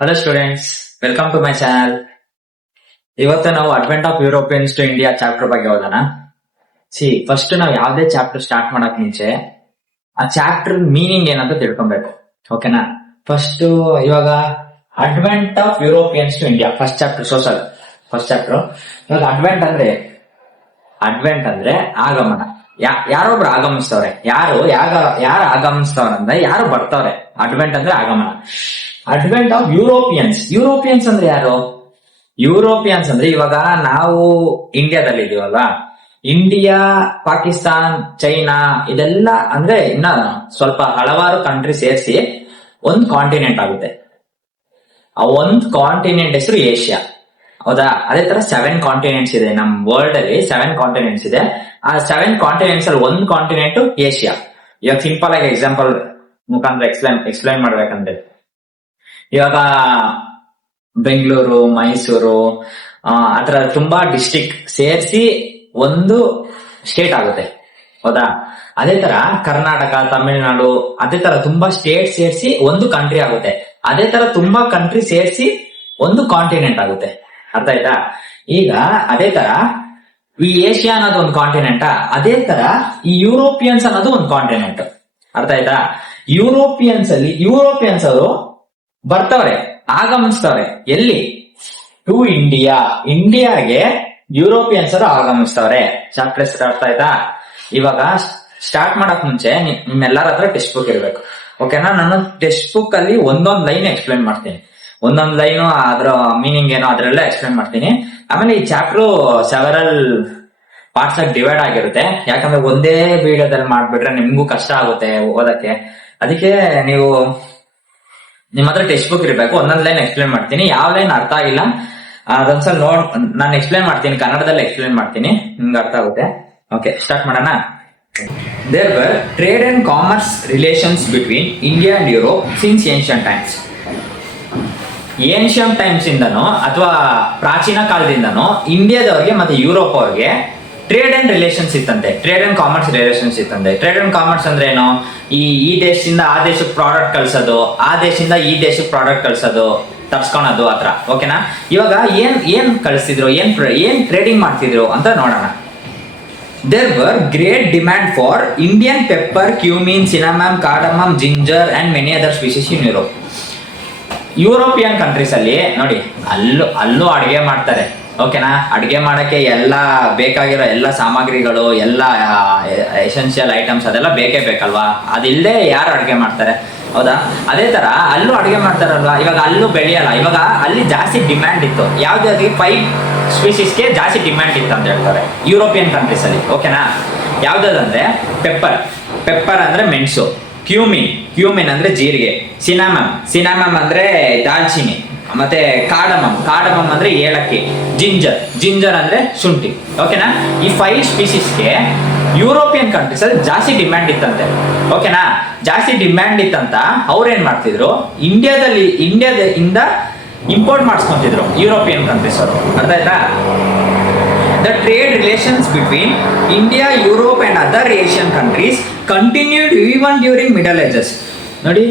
Hello students, welcome to my channel. ಇವತ್ತು ನಾವು advent of Europeans to India chapter ಬಗ್ಗೆ ಓದೋಣ. ಫಸ್ಟ್ ನಾವು ಯಾವ್ದೇ ಚಾಪ್ಟರ್ ಸ್ಟಾರ್ಟ್ ಮಾಡಕ್ ಮುಂಚೆ ಆ ಚಾಪ್ಟರ್ ಮೀನಿಂಗ್ ಏನಂತ ತಿಳ್ಕೊಬೇಕು. ಓಕೆನಾ? ಫಸ್ಟ್ ಇವಾಗ advent of Europeans to India first chapter, social first chapter. ಇವಾಗ ಅಡ್ವೆಂಟ್ ಅಂದ್ರೆ ಆಗಮನ. ಯಾರೊಬ್ರು ಆಗಮಿಸ್ತವ್ರೆ. ಯಾರು ಆಗಮಿಸ್ತವ್ರಂದ್ರೆ ಯಾರು ಬರ್ತವ್ರೆ. ಅಡ್ವೆಂಟ್ ಅಂದ್ರೆ ಆಗಮನ. ಅಡ್ವೆಂಟ್ ಆಫ್ ಯುರೋಪಿಯನ್ಸ್ ಅಂದ್ರೆ ಯಾರು? ಯುರೋಪಿಯನ್ಸ್ ಅಂದ್ರೆ ಇವಾಗ ನಾವು ಇಂಡಿಯಾದಲ್ಲಿ ಇದೀವಲ್ವಾ, ಇಂಡಿಯಾ, ಪಾಕಿಸ್ತಾನ್, ಚೈನಾ ಇದೆಲ್ಲ ಅಂದ್ರೆ ಇನ್ನ ಸ್ವಲ್ಪ ಹಲವಾರು ಕಂಟ್ರಿ ಸೇರಿಸಿ ಒಂದು ಕಾಂಟಿನೆಂಟ್ ಆಗುತ್ತೆ. ಆ ಒಂದು ಕಾಂಟಿನೆಂಟ್ ಹೆಸರು ಏಷ್ಯಾ. ಹೌದಾ? ಅದೇ ತರ 7 ಕಾಂಟಿನೆಂಟ್ಸ್ ಇದೆ ನಮ್ ವರ್ಲ್ಡ್ ಅಲ್ಲಿ. 7 ಕಾಂಟಿನೆಂಟ್ಸ್ ಇದೆ. ಆ 7 ಕಾಂಟಿನೆಂಟ್ಸ್ ಅಲ್ಲಿ ಒಂದು ಕಾಂಟಿನೆಂಟ್ ಏಷ್ಯಾ. ಇವಾಗ ಸಿಂಪಲ್ ಆಗಿ ಎಕ್ಸಾಂಪಲ್ ಮುಖಾಂತರ ಎಕ್ಸ್ಪ್ಲೈನ್ ಮಾಡ್ಬೇಕಂದ್ರೆ, ಇವಾಗ ಬೆಂಗಳೂರು, ಮೈಸೂರು, ಆತರ ತುಂಬಾ ಡಿಸ್ಟ್ರಿಕ್ಟ್ ಸೇರಿಸಿ ಒಂದು ಸ್ಟೇಟ್ ಆಗುತ್ತೆ. ಹೌದಾ? ಅದೇ ತರ ಕರ್ನಾಟಕ, ತಮಿಳುನಾಡು, ಅದೇ ತರ ತುಂಬಾ ಸ್ಟೇಟ್ ಸೇರಿಸಿ ಒಂದು ಕಂಟ್ರಿ ಆಗುತ್ತೆ. ಅದೇ ತರ ತುಂಬಾ ಕಂಟ್ರಿ ಸೇರಿಸಿ ಒಂದು ಕಾಂಟಿನೆಂಟ್ ಆಗುತ್ತೆ. ಅರ್ಥ ಆಯ್ತಾ? ಈಗ ಅದೇ ತರ ಈ ಏಷ್ಯಾ ಅನ್ನೋದು ಒಂದು ಕಾಂಟಿನೆಂಟ್, ಅದೇ ತರ ಈ ಯುರೋಪಿಯನ್ಸ್ ಅನ್ನೋದು ಒಂದು ಕಾಂಟಿನೆಂಟ್. ಅರ್ಥ ಆಯ್ತಾ? ಯುರೋಪಿಯನ್ಸ್ ಅವರು ಬರ್ತವ್ರೆ, ಆಗಮಿಸ್ತವ್ರೆ. ಎಲ್ಲಿ? ಟು ಇಂಡಿಯಾಗೆ ಯುರೋಪಿಯನ್ಸ್ ಅವರು ಆಗಮಿಸ್ತವ್ರೆ. ಚಾಪ್ಟರ್ ಅರ್ಥ ಆಯ್ತಾ? ಇವಾಗ ಸ್ಟಾರ್ಟ್ ಮಾಡಕ್ ಮುಂಚೆ ನಿಮ್ಮೆಲ್ಲರ ಹತ್ರ ಟೆಕ್ಸ್ಟ್ ಬುಕ್ ಇರ್ಬೇಕು. ಓಕೆನಾ? ನಾನು ಟೆಕ್ಸ್ಟ್ ಬುಕ್ ಅಲ್ಲಿ ಒಂದೊಂದ್ ಲೈನ್ ಎಕ್ಸ್ಪ್ಲೈನ್ ಮಾಡ್ತೀನಿ. ಒಂದೊಂದ್ ಲೈನು ಅದ್ರ ಮೀನಿಂಗ್ ಏನೋ ಅದ್ರೆಲ್ಲ ಎಕ್ಸ್ಪ್ಲೈನ್ ಮಾಡ್ತೀನಿ. ಆಮೇಲೆ ಈ ಚಾಪ್ಟರ್ ಸೆವರಲ್ ಪಾರ್ಟ್ಸ್ ಆಗಿ ಡಿವೈಡ್ ಆಗಿರುತ್ತೆ. ಯಾಕಂದ್ರೆ ಒಂದೇ ವಿಡಿಯೋದಲ್ಲಿ ಮಾಡ್ಬಿಟ್ರೆ ನಿಮ್ಗೂ ಕಷ್ಟ ಆಗುತ್ತೆ ಓದಕ್ಕೆ. ಅದಕ್ಕೆ ನೀವು ನಿಮ್ ಹತ್ರ ಟೆಕ್ಸ್ಟ್ ಬುಕ್ ಇರಬೇಕು. ಒಂದೊಂದ್ ಲೈನ್ ಎಕ್ಸ್ಪ್ಲೈನ್ ಮಾಡ್ತೀನಿ. ಯಾವ ಲೈನ್ ಅರ್ಥ ಆಗಿಲ್ಲ ಅದೊಂದ್ಸಲ ನಾನು ಎಕ್ಸ್ಪ್ಲೈನ್ ಮಾಡ್ತೀನಿ, ಕನ್ನಡದಲ್ಲಿ ಎಕ್ಸ್ಪ್ಲೈನ್ ಮಾಡ್ತೀನಿ, ನಿಮ್ಗೆ ಅರ್ಥ ಆಗುತ್ತೆ. ಓಕೆ, ಸ್ಟಾರ್ಟ್ ಮಾಡೋಣ. There were trade and commerce relations between India and Europe since ancient times. Ancient times ಇಂದನೋ ಅಥವಾ ಪ್ರಾಚೀನ ಕಾಲದಿಂದನೋ ಇಂಡಿಯಾದವ್ರಿಗೆ ಮತ್ತೆ ಯುರೋಪ್ ಅವ್ರಿಗೆ ಟ್ರೇಡ್ ಅಂಡ್ ರಿಲೇಷನ್ಸ್ ಇತ್ತಂತೆ. ಟ್ರೇಡ್ ಅಂಡ್ ಕಾಮರ್ಸ್ ರಿಲೇಷನ್ಸ್ ಇತ್ತಂತೆ. ಟ್ರೇಡ್ ಅಂಡ್ ಕಾಮರ್ಸ್ ಅಂದ್ರೆ ಏನು? ಈ ದೇಶದಿಂದ ಆ ದೇಶಕ್ಕೆ ಪ್ರಾಡಕ್ಟ್ ಕಳ್ಸೋದು, ಆ ದೇಶದಿಂದ ಈ ದೇಶಕ್ಕೆ ಪ್ರಾಡಕ್ಟ್ ಕಳ್ಸೋದು, ತರ್ಸ್ಕೊಳೋದು, ಆತರ. ಓಕೆನಾ? ಇವಾಗ ಏನ್ ಕಳಿಸ್ತಿದ್ರು, ಏನ್ ಟ್ರೇಡಿಂಗ್ ಮಾಡ್ತಿದ್ರು ಅಂತ ನೋಡೋಣ. There were great demand for Indian pepper, cumin, cinnamon, cardamom, ginger and many other species in Europe. European countries ಅಲ್ಲಿ ನೋಡಿ, ಅಲ್ಲೂ ಅಡಿಗೆ ಮಾಡ್ತಾರೆ. ಓಕೆನಾ? ಅಡಿಗೆ ಮಾಡಕ್ಕೆ ಎಲ್ಲ ಬೇಕಾಗಿರೋ ಎಲ್ಲ ಸಾಮಗ್ರಿಗಳು, ಎಲ್ಲ ಎಸೆನ್ಷಿಯಲ್ ಐಟಮ್ಸ್ ಅದೆಲ್ಲ ಬೇಕೇ ಬೇಕಲ್ವಾ? ಅದಿಲ್ಲದೆ ಯಾರು ಅಡಿಗೆ ಮಾಡ್ತಾರೆ? ಹೌದಾ? ಅದೇ ತರ ಅಲ್ಲೂ ಅಡಿಗೆ ಮಾಡ್ತಾರಲ್ವಾ. ಇವಾಗ ಅಲ್ಲೂ ಬೆಳೆಯಲ್ಲ. ಇವಾಗ ಅಲ್ಲಿ ಜಾಸ್ತಿ ಡಿಮ್ಯಾಂಡ್ ಇತ್ತು. ಯಾವ್ದಾದ್ರು 5 ಸ್ಪೀಸೀಸ್ಗೆ ಜಾಸ್ತಿ ಡಿಮ್ಯಾಂಡ್ ಇತ್ತು ಅಂತ ಹೇಳ್ತಾರೆ ಯುರೋಪಿಯನ್ ಕಂಟ್ರೀಸ್ ಅಲ್ಲಿ. ಓಕೆನಾ? ಯಾವ್ದಾದಂದ್ರೆ ಪೆಪ್ಪರ್ ಅಂದ್ರೆ ಮೆಣಸು, ಕ್ಯೂಮಿನ್ ಅಂದ್ರೆ ಜೀರಿಗೆ, ಸಿನಾಮಮ್ ಅಂದ್ರೆ ದಾಲ್ಚಿನ್ನಿ, ಮತ್ತೆ ಕಾರ್ಡಮಮ್ ಅಂದ್ರೆ ಏಲಕ್ಕಿ, ಜಿಂಜರ್ ಅಂದ್ರೆ ಶುಂಠಿ. ಓಕೆನಾ? ಈ 5 ಸ್ಪೀಸೀಸ್ಗೆ ಯುರೋಪಿಯನ್ ಕಂಟ್ರೀಸ್ ಅಲ್ಲಿ ಜಾಸ್ತಿ ಡಿಮ್ಯಾಂಡ್ ಇತ್ತಂತೆ. ಓಕೆನಾ? ಜಾಸ್ತಿ ಡಿಮ್ಯಾಂಡ್ ಇತ್ತಂತ ಅವ್ರೇನ್ ಮಾಡ್ತಿದ್ರು, ಇಂಡಿಯಾದಿಂದ ಇಂಪೋರ್ಟ್ ಮಾಡಿಸ್ಕೊಂತಿದ್ರು ಯುರೋಪಿಯನ್ ಕಂಟ್ರೀಸ್ ಅವರು. ಅರ್ಥ ಆಯ್ತಾ? The trade relations between India, Europe and other Asian countries continued even during Middle Ages. ನೋಡಿ,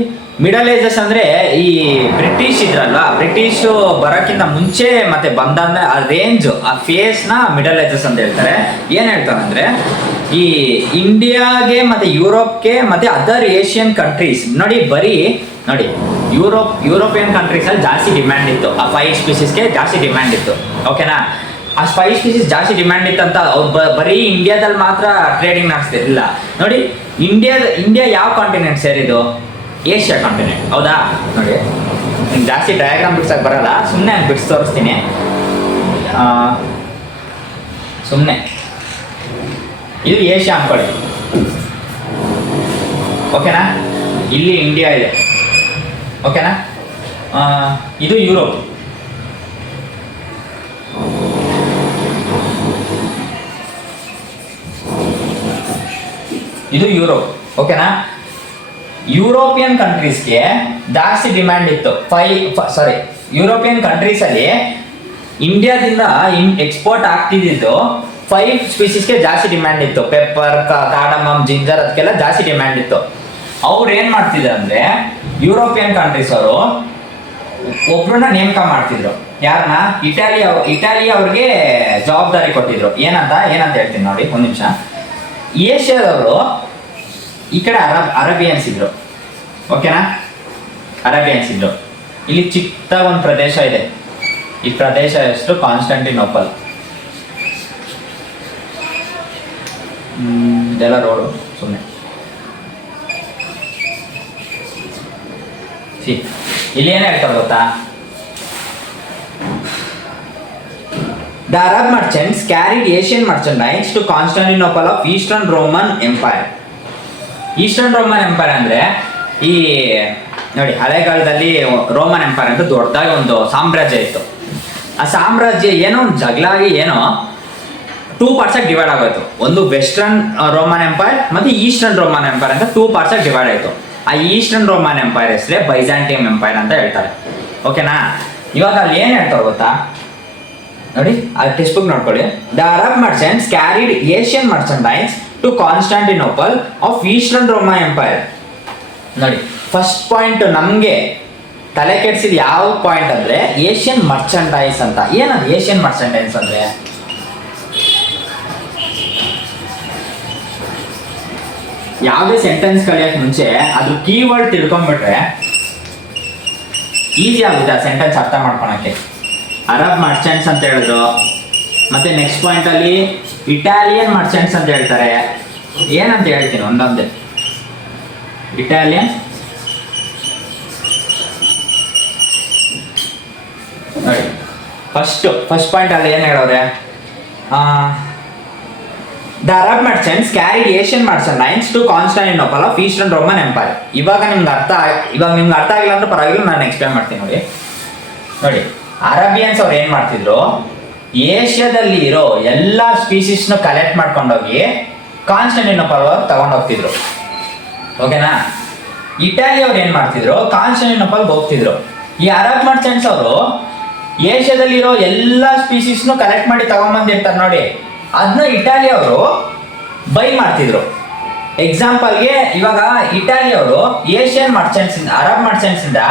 ಮಿಡಲ್ ಏಜಸ್ ಅಂದ್ರೆ ಈ ಬ್ರಿಟಿಷ್ ಇದ್ರಲ್ವಾ, ಬ್ರಿಟಿಷ್ ಬರೋಕ್ಕಿಂತ ಮುಂಚೆ ಮತ್ತೆ ಬಂದಂದ್ರೆ ಆ ರೇಂಜ್, ಆ ಫೇಸ್ ನ ಮಿಡಲ್ ಏಜಸ್ ಅಂತ ಹೇಳ್ತಾರೆ. ಏನ್ ಹೇಳ್ತಾರೆ ಅಂದ್ರೆ, ಈ ಇಂಡಿಯಾಗೆ ಮತ್ತೆ ಯುರೋಪ್ಗೆ ಮತ್ತೆ ಅದರ್ ಏಷಿಯನ್ ಕಂಟ್ರೀಸ್ ನೋಡಿ ಯುರೋಪಿಯನ್ ಕಂಟ್ರೀಸ್ ಅಲ್ಲಿ ಜಾಸ್ತಿ ಡಿಮ್ಯಾಂಡ್ ಇತ್ತು. ಆ 5 ಸ್ಪೀಸೀಸ್ಗೆ ಜಾಸ್ತಿ ಡಿಮ್ಯಾಂಡ್ ಇತ್ತು. ಓಕೆನಾ? ಆ 5 ಸ್ಪೀಸೀಸ್ ಜಾಸ್ತಿ ಡಿಮ್ಯಾಂಡ್ ಇತ್ತಂತ ಅವ್ರು ಬರೀ ಇಂಡಿಯಾದಲ್ಲಿ ಮಾತ್ರ ಟ್ರೇಡಿಂಗ್ ನಡೆಸ್ತಿರ್ಲಿಲ್ಲ. ನೋಡಿ, ಇಂಡಿಯಾ ಯಾವ ಕಾಂಟಿನೆಂಟ್ ಸೇರಿದು? Asia continent. ಹೌದಾ? ನೋಡಿ, ಜಾಸ್ತಿ ಡಯಾಗ್ರಾಮ್ ಬಿಡ್ಸಕ್ ಬರಲ್ಲ, ಸುಮ್ಮನೆ ಬಿಡ್ಸಿ ತೋರಿಸ್ತೀನಿ. ಸುಮ್ಮನೆ ಇದು ಏಷ್ಯಾ ಅನ್ಕೊಳ್ಳಿ. ಓಕೆನಾ? ಇಲ್ಲಿ ಇಂಡಿಯಾ ಇದೆ. ಓಕೆನಾ? ಇದು ಯುರೋಪ್. ಇದು ಯುರೋಪ್. ಓಕೆನಾ? ಯುರೋಪಿಯನ್ ಕಂಟ್ರೀಸ್ಗೆ ಜಾಸ್ತಿ ಡಿಮ್ಯಾಂಡ್ ಇತ್ತು. ಯುರೋಪಿಯನ್ ಕಂಟ್ರೀಸ್ ಅಲ್ಲಿ ಇಂಡಿಯಾದಿಂದ ಎಕ್ಸ್ಪೋರ್ಟ್ ಆಗ್ತಿದ್ದು 5 ಸ್ಪೀಸೀಸ್ಗೆ ಜಾಸ್ತಿ ಡಿಮ್ಯಾಂಡ್ ಇತ್ತು. ಪೆಪ್ಪರ್, ಕಾರ್ಡಮಮ್, ಜಿಂಜರ್ ಅದಕ್ಕೆಲ್ಲ ಜಾಸ್ತಿ ಡಿಮ್ಯಾಂಡ್ ಇತ್ತು. ಅವ್ರು ಏನ್ ಮಾಡ್ತಿದ್ರು ಅಂದ್ರೆ, ಯುರೋಪಿಯನ್ ಕಂಟ್ರೀಸ್ ಅವರು ಒಬ್ರನ್ನ ನೇಮಕ ಮಾಡ್ತಿದ್ರು. ಯಾರನ್ನ? ಇಟಾಲಿ ಅವ್ರಿಗೆ ಜವಾಬ್ದಾರಿ ಕೊಟ್ಟಿದ್ರು. ಏನಂತ ಹೇಳ್ತೀನಿ ನೋಡಿ, ಒಂದು ನಿಮಿಷ. ಏಷ್ಯಾದವರು ಈ ಕಡೆ ಅರೇಬಿಯನ್ಸ್ ಇದ್ರು, ಓಕೆನಾ? ಅರೇಬಿಯನ್ಸ್ ಇದ್ರು. ಇಲ್ಲಿ ಚಿಕ್ಕದಾಗಿ ಒಂದು ಪ್ರದೇಶ ಇದೆ. ಈ ಪ್ರದೇಶ ಎಷ್ಟು? ಕಾನ್ಸ್ಟಂಟಿನೋಪಲ್. ಇದೆಲ್ಲ ರೋಡು ಸುಮ್ಮನೆ. ಇಲ್ಲಿ ಏನ್ ಹೇಳ್ತಾರೆ ಗೊತ್ತಾ? The Arab merchants carried Asian merchandise to Constantinople of Eastern Roman Empire. Eastern Roman empire ಅಂದ್ರೆ ಈ ನೋಡಿ, ಹಳೆಗಾಲದಲ್ಲಿ ರೋಮನ್ ಎಂಪೈರ್ ಅಂತ ದೊಡ್ಡದಾಗಿ ಒಂದು ಸಾಮ್ರಾಜ್ಯ ಇತ್ತು. ಆ ಸಾಮ್ರಾಜ್ಯ ಏನೋ ಒಂದು ಜಗಳ ಆಗಿ ಏನೋ 2 ಪಾರ್ಟ್ಸ್ ಆಗಿ ಡಿವೈಡ್ ಆಗೋಯ್ತು. ಒಂದು ವೆಸ್ಟರ್ನ್ ರೋಮನ್ ಎಂಪೈರ್ ಮತ್ತೆ ಈಸ್ಟರ್ನ್ ರೋಮನ್ ಎಂಪೈರ್ ಅಂತ 2 ಪಾರ್ಟ್ಸ್ ಆಗಿ ಡಿವೈಡ್ ಆಯ್ತು. ಆ ಈಸ್ಟರ್ನ್ ರೋಮನ್ ಎಂಪೈರ್ ಹೆಸರೇ ಬೈಜಾಂಟಿಯಂ ಎಂಪೈರ್ ಅಂತ ಹೇಳ್ತಾರೆ, ಓಕೆನಾ? ಇವಾಗ ಅಲ್ಲಿ ಏನ್ ಹೇಳ್ತಾರೆ ಗೊತ್ತಾ ನೋಡಿ, ಆ ಟೆಕ್ಸ್ಟ್ ಬುಕ್ ನೋಡ್ಕೊಳ್ಳಿ. The Arab merchants carried Asian merchandise to Constantinople of eastern Roman Empire. ನೋಡಿ, ಫಸ್ಟ್ ಪಾಯಿಂಟ್ ನಮ್ಗೆ ತಲೆ ಕೆಡಿಸಿದ ಯಾವ ಪಾಯಿಂಟ್ ಅಂದ್ರೆ ಏಷ್ಯನ್ ಮರ್ಚೆಂಡೈಸ್ ಅಂತ. ಏನದು ಏಷ್ಯನ್ ಮರ್ಚೆಂಡೈಸ್ ಅಂದ್ರೆ? ಯಾವುದೇ ಸೆಂಟೆನ್ಸ್ ಕಲಿಯೋಕೆ ಮುಂಚೆ ಅದ್ರ ಕೀವರ್ಡ್ ತಿಳ್ಕೊಂಡ್ಬಿಟ್ರೆ ಈಸಿ ಆಗುತ್ತೆ ಆ ಸೆಂಟೆನ್ಸ್ ಅರ್ಥ ಮಾಡ್ಕೊಳಕ್ಕೆ. ಅರಬ್ ಮರ್ಚೆಂಟ್ಸ್ ಅಂತ ಹೇಳಿದ್ರು, ಮತ್ತೆ ನೆಕ್ಸ್ಟ್ ಪಾಯಿಂಟ್ ಅಲ್ಲಿ ಇಟಾಲಿಯನ್ ಮರ್ಚೆಂಟ್ಸ್ ಅಂತ ಹೇಳ್ತಾರೆ. ಏನಂತ ಹೇಳ್ತೀನಿ ಒಂದೊಂದೇ. ಇಟಾಲಿಯನ್ ನೋಡಿ, ಫಸ್ಟ್ ಪಾಯಿಂಟ್ ಅಲ್ಲಿ ಏನು ಹೇಳೋರೆ? The Arab merchants carried Asian merchandise to Constantinople of eastern Roman empire. ಇವಾಗ ನಿಮ್ಗೆ ಅರ್ಥ ಆಗಿಲ್ಲ ಅಂದ್ರೆ ಪರವಾಗಿಲ್ಲ, ನಾನು ಎಕ್ಸ್ಪ್ಲೇನ್ ಮಾಡ್ತೀನಿ ನೋಡಿ. ಅರೇಬಿಯನ್ಸ್ ಅವ್ರು ಏನ್ ಮಾಡ್ತಿದ್ರು, ಏಷ್ಯಾದಲ್ಲಿ ಇರೋ ಎಲ್ಲ ಸ್ಪೀಸೀಸ್ನು ಕಲೆಕ್ಟ್ ಮಾಡ್ಕೊಂಡೋಗಿ ಕಾನ್ಸ್ಟಾಂಟಿನೋಪಲ್ ಅವ್ರು ತಗೊಂಡೋಗ್ತಿದ್ರು, ಓಕೆನಾ? ಇಟಾಲಿ ಅವ್ರು ಏನ್ ಮಾಡ್ತಿದ್ರು, ಕಾನ್ಸ್ಟಾಂಟಿನೋಪಲ್ ಹೋಗ್ತಿದ್ರು. ಈ ಅರಬ್ ಮರ್ಚೆಂಟ್ಸ್ ಅವರು ಏಷ್ಯಾದಲ್ಲಿ ಇರೋ ಎಲ್ಲ ಸ್ಪೀಸೀಸ್ನು ಕಲೆಕ್ಟ್ ಮಾಡಿ ತಗೊಂಡ್ಬಂದಿರ್ತಾರೆ ನೋಡಿ, ಅದನ್ನ ಇಟಾಲಿ ಅವರು ಬೈ ಮಾಡ್ತಿದ್ರು. ಎಕ್ಸಾಂಪಲ್ಗೆ ಇವಾಗ ಇಟಾಲಿ ಅವರು ಏಷ್ಯನ್ ಮರ್ಚೆಂಟ್ಸ್ ಅರಬ್ ಮರ್ಚೆಂಟ್ಸ್ ಇಂದ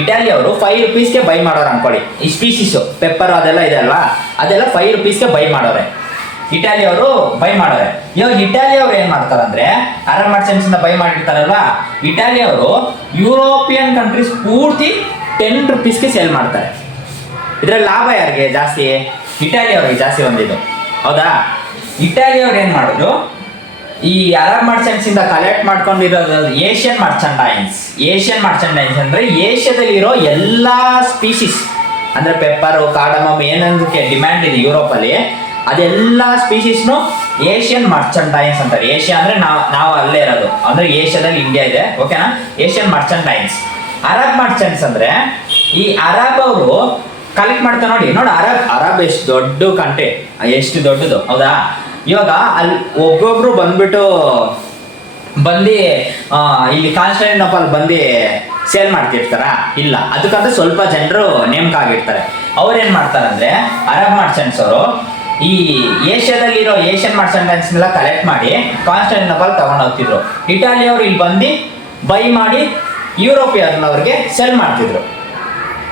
ಇಟಾಲಿ ಅವರು 5 ರೂಪೀಸ್ಗೆ ಬೈ ಮಾಡೋರು ಅನ್ಕೊಳ್ಳಿ. ಈ ಸ್ಪೀಸೀಸು ಪೆಪ್ಪರ್ ಅದೆಲ್ಲ ಇದೆ ಅಲ್ವಾ, ಅದೆಲ್ಲ 5 ರೂಪೀಸ್ಗೆ ಬೈ ಮಾಡೋರೆ, ಇಟಾಲಿ ಅವರು ಬೈ ಮಾಡೋರೆ. ಇವಾಗ ಇಟಾಲಿ ಅವ್ರು ಏನ್ ಮಾಡ್ತಾರಂದ್ರೆ, ಅರಬ್ ಮರ್ಚೆಂಟ್ಸ್ ಇಂದ ಬೈ ಮಾಡಿರ್ತಾರಲ್ವಾ, ಇಟಾಲಿ ಅವರು ಯುರೋಪಿಯನ್ ಕಂಟ್ರೀಸ್ ಪೂರ್ತಿ 10 ರೂಪೀಸ್ಗೆ ಸೇಲ್ ಮಾಡ್ತಾರೆ. ಇದ್ರಲ್ಲಿ ಲಾಭ ಯಾರಿಗೆ ಜಾಸ್ತಿ? ಇಟಾಲಿ ಅವ್ರಿಗೆ ಜಾಸ್ತಿ ಬಂದಿದ್ದು, ಹೌದಾ? ಇಟಾಲಿ ಅವ್ರು ಏನ್ ಮಾಡಿದ್ರು, ಈ ಅರಬ್ ಮರ್ಚೆಂಟ್ಸ್ ಇಂದ ಕಲೆಕ್ಟ್ ಮಾಡ್ಕೊಂಡಿರೋದು ಏಷ್ಯನ್ ಮರ್ಚೆಂಡೈಸ್ ಅಂದ್ರೆ ಏಷ್ಯಾದಲ್ಲಿ ಇರೋ ಎಲ್ಲಾ ಸ್ಪೀಸೀಸ್ ಅಂದ್ರೆ ಪೆಪ್ಪರು, ಕಾರ್ಡಮಮ್ ಏನಂದಕ್ಕೆ ಡಿಮ್ಯಾಂಡ್ ಇದೆ ಯುರೋಪ್ ಅಲ್ಲಿ, ಅದೆಲ್ಲ ಸ್ಪೀಸೀಸ್ನು ಏಷ್ಯನ್ ಮರ್ಚೆಂಡೈಸ್ ಅಂತಾರೆ. ಏಷ್ಯಾ ಅಂದ್ರೆ ನಾವು ಅಲ್ಲೇ ಇರೋದು, ಅಂದ್ರೆ ಏಷ್ಯಾದಲ್ಲಿ ಇಂಡಿಯಾ ಇದೆ, ಓಕೆನಾ? Asian merchandise. ಅರಬ್ ಮರ್ಚೆಂಟ್ಸ್ ಅಂದ್ರೆ ಈ ಅರಬ್ ಅವರು ಕಲೆಕ್ಟ್ ಮಾಡ್ತಾರೆ ನೋಡಿ. ಅರಬ್ ಎಷ್ಟು ದೊಡ್ಡ ಕಂಟ್ರಿ, ಎಷ್ಟು ದೊಡ್ಡದು, ಹೌದಾ? ಇವಾಗ ಅಲ್ಲಿ ಒಬ್ಬೊಬ್ರು ಬಂದು ಇಲ್ಲಿ ಕಾನ್ಸ್ಟಾಂಟಿನೋಪಲ್ ಬಂದು ಸೇಲ್ ಮಾಡ್ತಿರ್ತಾರ? ಇಲ್ಲ, ಅದಕ್ಕಂತ ಸ್ವಲ್ಪ ಜನರು ನೇಮಕ ಆಗಿರ್ತಾರೆ. ಅವ್ರು ಏನ್ ಮಾಡ್ತಾರಂದ್ರೆ, ಅರಬ್ ಮರ್ಚೆಂಟ್ಸ್ ಅವರು ಈ ಏಷ್ಯಾದಲ್ಲಿರೋ ಏಷ್ಯನ್ ಮರ್ಚೆಂಡೈಸ್ ಎಲ್ಲ ಕಲೆಕ್ಟ್ ಮಾಡಿ ಕಾನ್ಸ್ಟಾಂಟಿನೋಪಲ್ ತಗೊಂಡು ಹೋಗ್ತಿದ್ರು. ಇಟಾಲಿ ಅವರು ಇಲ್ಲಿ ಬಂದು ಬೈ ಮಾಡಿ ಯುರೋಪಿಯನ್ ಅವ್ರಿಗೆ ಸೆಲ್ ಮಾಡ್ತಿದ್ರು,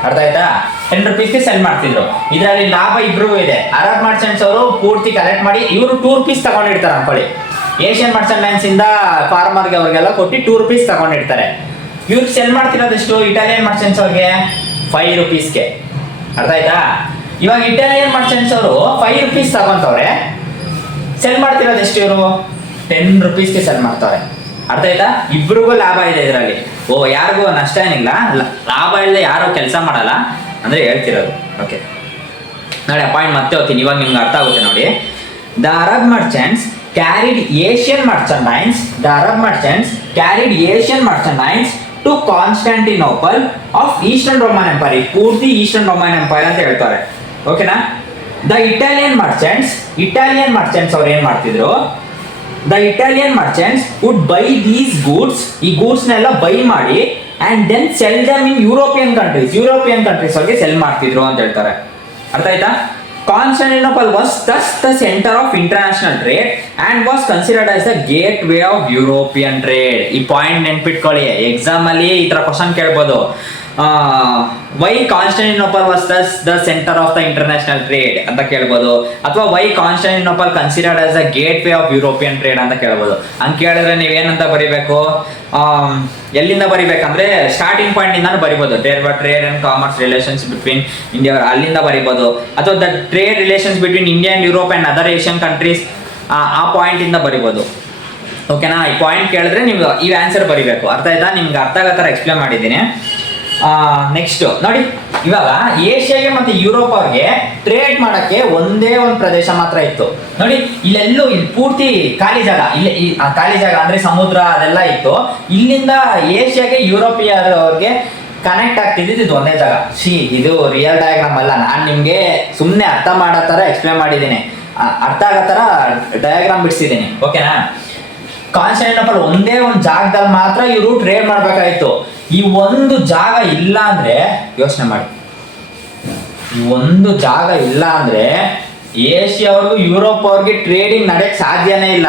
ಅರ್ಥ ಆಯ್ತಾ? 10 ರೂಪೀಸ್ಗೆ ಸೆಲ್ ಮಾಡ್ತಿದ್ರು. ಇದರಲ್ಲಿ ಲಾಭ ಇಬ್ರಿಗೂ ಇದೆ. ಅರಬ್ ಮರ್ಚೆಂಟ್ಸ್ ಅವರು ಪೂರ್ತಿ ಕಲೆಕ್ಟ್ ಮಾಡಿ ಇವರು 2 ರೂಪೀಸ್ ತಗೊಂಡಿರ್ತಾರೆ ಅನ್ಕೊಳ್ಳಿ. ಏಷ್ಯನ್ ಮರ್ಚೆಂಡೈಸ್ ಇಂದ ಫಾರ್ಮರ್ಗೆ ಅವ್ರಿಗೆಲ್ಲ ಕೊಟ್ಟು 2 ರೂಪೀಸ್ ತಗೊಂಡಿರ್ತಾರೆ. ಇವ್ರಿಗೆ ಸೆಲ್ ಮಾಡ್ತಿರೋದೆಷ್ಟು ಇಟಾಲಿಯನ್ ಮರ್ಚೆಂಟ್ಸ್ ಅವ್ರಿಗೆ? 5 ರೂಪೀಸ್ಗೆ, ಅರ್ಥ ಆಯ್ತಾ? ಇವಾಗ ಇಟಾಲಿಯನ್ ಮರ್ಚೆಂಟ್ಸ್ ಅವರು 5 ರೂಪೀಸ್ ತಗೊಂತವ್ರೆ, ಸೆಲ್ ಮಾಡ್ತಿರೋದೆಷ್ಟು ಇವರು? 10 ರೂಪೀಸ್ಗೆ ಸೆಲ್ ಮಾಡ್ತಾರೆ, ಅರ್ಥ ಆಯ್ತಾ? ಇಬ್ರಿಗೂ ಲಾಭ ಇದೆ ಇದರಲ್ಲಿ. ಯಾರಿಗೂ ನಷ್ಟ ಏನಿಲ್ಲ, ಲಾಭ ಇಲ್ಲದೆ ಯಾರು ಕೆಲಸ ಮಾಡಲ್ಲ ಅಂದ್ರೆ ಹೇಳ್ತಿರೋದು, ಓಕೆ? ನೋಡಿ, ಆ ಪಾಯಿಂಟ್ ಮತ್ತೆ ಹೋಗ್ತೀನಿ, ಇವಾಗ ನಿಮ್ಗೆ ಅರ್ಥ ಆಗುತ್ತೆ ನೋಡಿ. The Arab merchants carried Asian merchandise to Constantinople of eastern Roman Empire. ಪೂರ್ತಿ ಈಸ್ಟರ್ನ್ ರೋಮನ್ ಎಂಪೈರ್ ಅಂತ ಹೇಳ್ತಾರೆ, ಓಕೆನಾ? ದ ಇಟಾಲಿಯನ್ ಮರ್ಚೆಂಟ್ಸ್ ಅವ್ರು ಏನ್ ಮಾಡ್ತಿದ್ರು, the Italian merchants would buy these goods, ಈ ಗೂಡ್ಸ್ ನೆಲ್ಲ ಬೈ ಮಾಡಿ and then sell them in European countries ಅವ್ರಿಗೆ ಸೆಲ್ ಮಾಡ್ತಿದ್ರು ಅಂತ ಹೇಳ್ತಾರೆ, ಅರ್ಥ ಆಯ್ತಾ? Constantinople was thus the center of international trade and was considered as the gateway of European trade. ಈ ಪಾಯಿಂಟ್ ನೆನ್ಪಿಟ್ಕೊಳ್ಳಿ, ಎಕ್ಸಾಮ್ ಅಲ್ಲಿ ಈ ತರ ಕ್ವಶನ್ ಕೇಳ್ಬೋದು. Why Constantinople was the centre of the international trade ಅಂತ ಕೇಳ್ಬೋದು, ಅಥವಾ why Constantinople considered as the gateway of European trade ಅಂತ ಕೇಳ್ಬೋದು. ಹಂಗೆ ಕೇಳಿದ್ರೆ ನೀವೇನಂತ ಬರಿಬೇಕು, ಎಲ್ಲಿಂದ ಬರಿಬೇಕಂದ್ರೆ ಸ್ಟಾರ್ಟಿಂಗ್ ಪಾಯಿಂಟ್ ಇಂದಾನು ಬರಿಬೋದು. Trade and commerce relations between India, ಅಲ್ಲಿಂದ ಬರಿಬೋದು. ಅಥವಾ the trade relations between India and Europe and other Asian countries, ಆ ಪಾಯಿಂಟ್ ಇಂದ ಬರಿಬೋದು. ಓಕೆನಾ? ಈ ಪಾಯಿಂಟ್ ಕೇಳಿದ್ರೆ ನೀವು ಈ ಆನ್ಸರ್ ಬರಿಬೇಕು. ಅರ್ಥ ಆಯ್ತಾ? ನಿಮ್ಗೆ ಅರ್ಥ ಆಗೋ ಥರ ಎಕ್ಸ್ಪ್ಲೇನ್ ಮಾಡಿದ್ದೀನಿ. ನೆಕ್ಸ್ಟ್ ನೋಡಿ, ಇವಾಗ ಏಷ್ಯಾಗೆ ಮತ್ತೆ ಯುರೋಪ್ ಅವ್ರಿಗೆ ಟ್ರೇಡ್ ಮಾಡಕ್ಕೆ ಒಂದೇ ಒಂದು ಪ್ರದೇಶ ಮಾತ್ರ ಇತ್ತು ನೋಡಿ. ಇಲ್ಲಿ ಪೂರ್ತಿ ಖಾಲಿ ಜಾಗ, ಇಲ್ಲಿ ಖಾಲಿ ಜಾಗ ಅಂದ್ರೆ ಸಮುದ್ರ ಅದೆಲ್ಲ ಇತ್ತು. ಇಲ್ಲಿಂದ ಏಷ್ಯಾಗೆ ಯುರೋಪಿಯವ್ರಿಗೆ ಕನೆಕ್ಟ್ ಆಗ್ತಿದ್ದು ಇದು ಒಂದೇ ಜಾಗ. ಇದು ರಿಯಲ್ ಡಯಾಗ್ರಾಮ್ ಅಲ್ಲ, ನಾನು ನಿಮ್ಗೆ ಸುಮ್ಮನೆ ಅರ್ಥ ಮಾಡೋ ತರ ಎಕ್ಸ್ಪ್ಲೇನ್ ಮಾಡಿದ್ದೀನಿ, ಅರ್ಥ ಆಗೋ ತರ ಡಯಾಗ್ರಾಮ್ ಬಿಡಿಸಿದ್ದೀನಿ. ಓಕೆನಾ? ಕಾನ್ಸ್ಟಾಂಟಿನೋಪಲ್ ಒಂದೇ ಒಂದು ಜಾಗದಲ್ಲಿ ಮಾತ್ರ ಇವರು ಟ್ರೇಡ್ ಮಾಡ್ಬೇಕಾಯ್ತು. ಈ ಒಂದು ಜಾಗ ಇಲ್ಲ ಅಂದ್ರೆ ಯೋಚನೆ ಮಾಡಿ, ಈ ಒಂದು ಜಾಗ ಇಲ್ಲ ಅಂದ್ರೆ ಏಷ್ಯಾ ಅವ್ರಿಗೂ ಯುರೋಪ್ ಅವ್ರಿಗೆ ಟ್ರೇಡಿಂಗ್ ನಡೆಯಕ್ಕೆ ಸಾಧ್ಯನೇ ಇಲ್ಲ.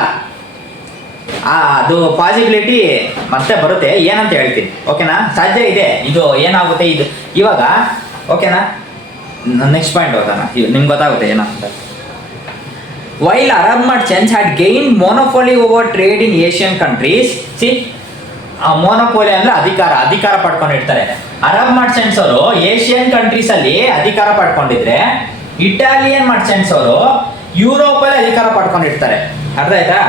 ಅದು ಪಾಸಿಬಿಲಿಟಿ ಮತ್ತೆ ಬರುತ್ತೆ, ಏನಂತ ಹೇಳ್ತೀನಿ. ಓಕೆನಾ? ಸಾಧ್ಯ ಇದೆ. ಇದು ಏನಾಗುತ್ತೆ ಇದು ಇವಾಗ. ಓಕೆನಾ? ನೆಕ್ಸ್ಟ್ ಪಾಯಿಂಟ್ ಹೋಗೋಣ, ನಿಮ್ಗೆ ಗೊತ್ತಾಗುತ್ತೆ ಏನಂತ. While Arab merchants had gained monopoly over trade in Asian countries, see, ಮೋನೋಪೋಲಿ ಅಂದ್ರೆ ಅಧಿಕಾರ ಪಡ್ಕೊಂಡಿರ್ತಾರೆ. ಅರಬ್ ಮರ್ಚೆಂಟ್ಸ್ ಅವರು ಏಷ್ಯನ್ ಕಂಟ್ರೀಸ್ ಅಲ್ಲಿ ಅಧಿಕಾರ ಪಡ್ಕೊಂಡಿದ್ರೆ, ಇಟಾಲಿಯನ್ ಮರ್ಚೆಂಟ್ಸ್ ಅವರು ಯುರೋಪ್ ಅಲ್ಲಿ ಅಧಿಕಾರ ಪಡ್ಕೊಂಡಿರ್ತಾರೆ. ಅರ್ಥ ಆಯ್ತಾ?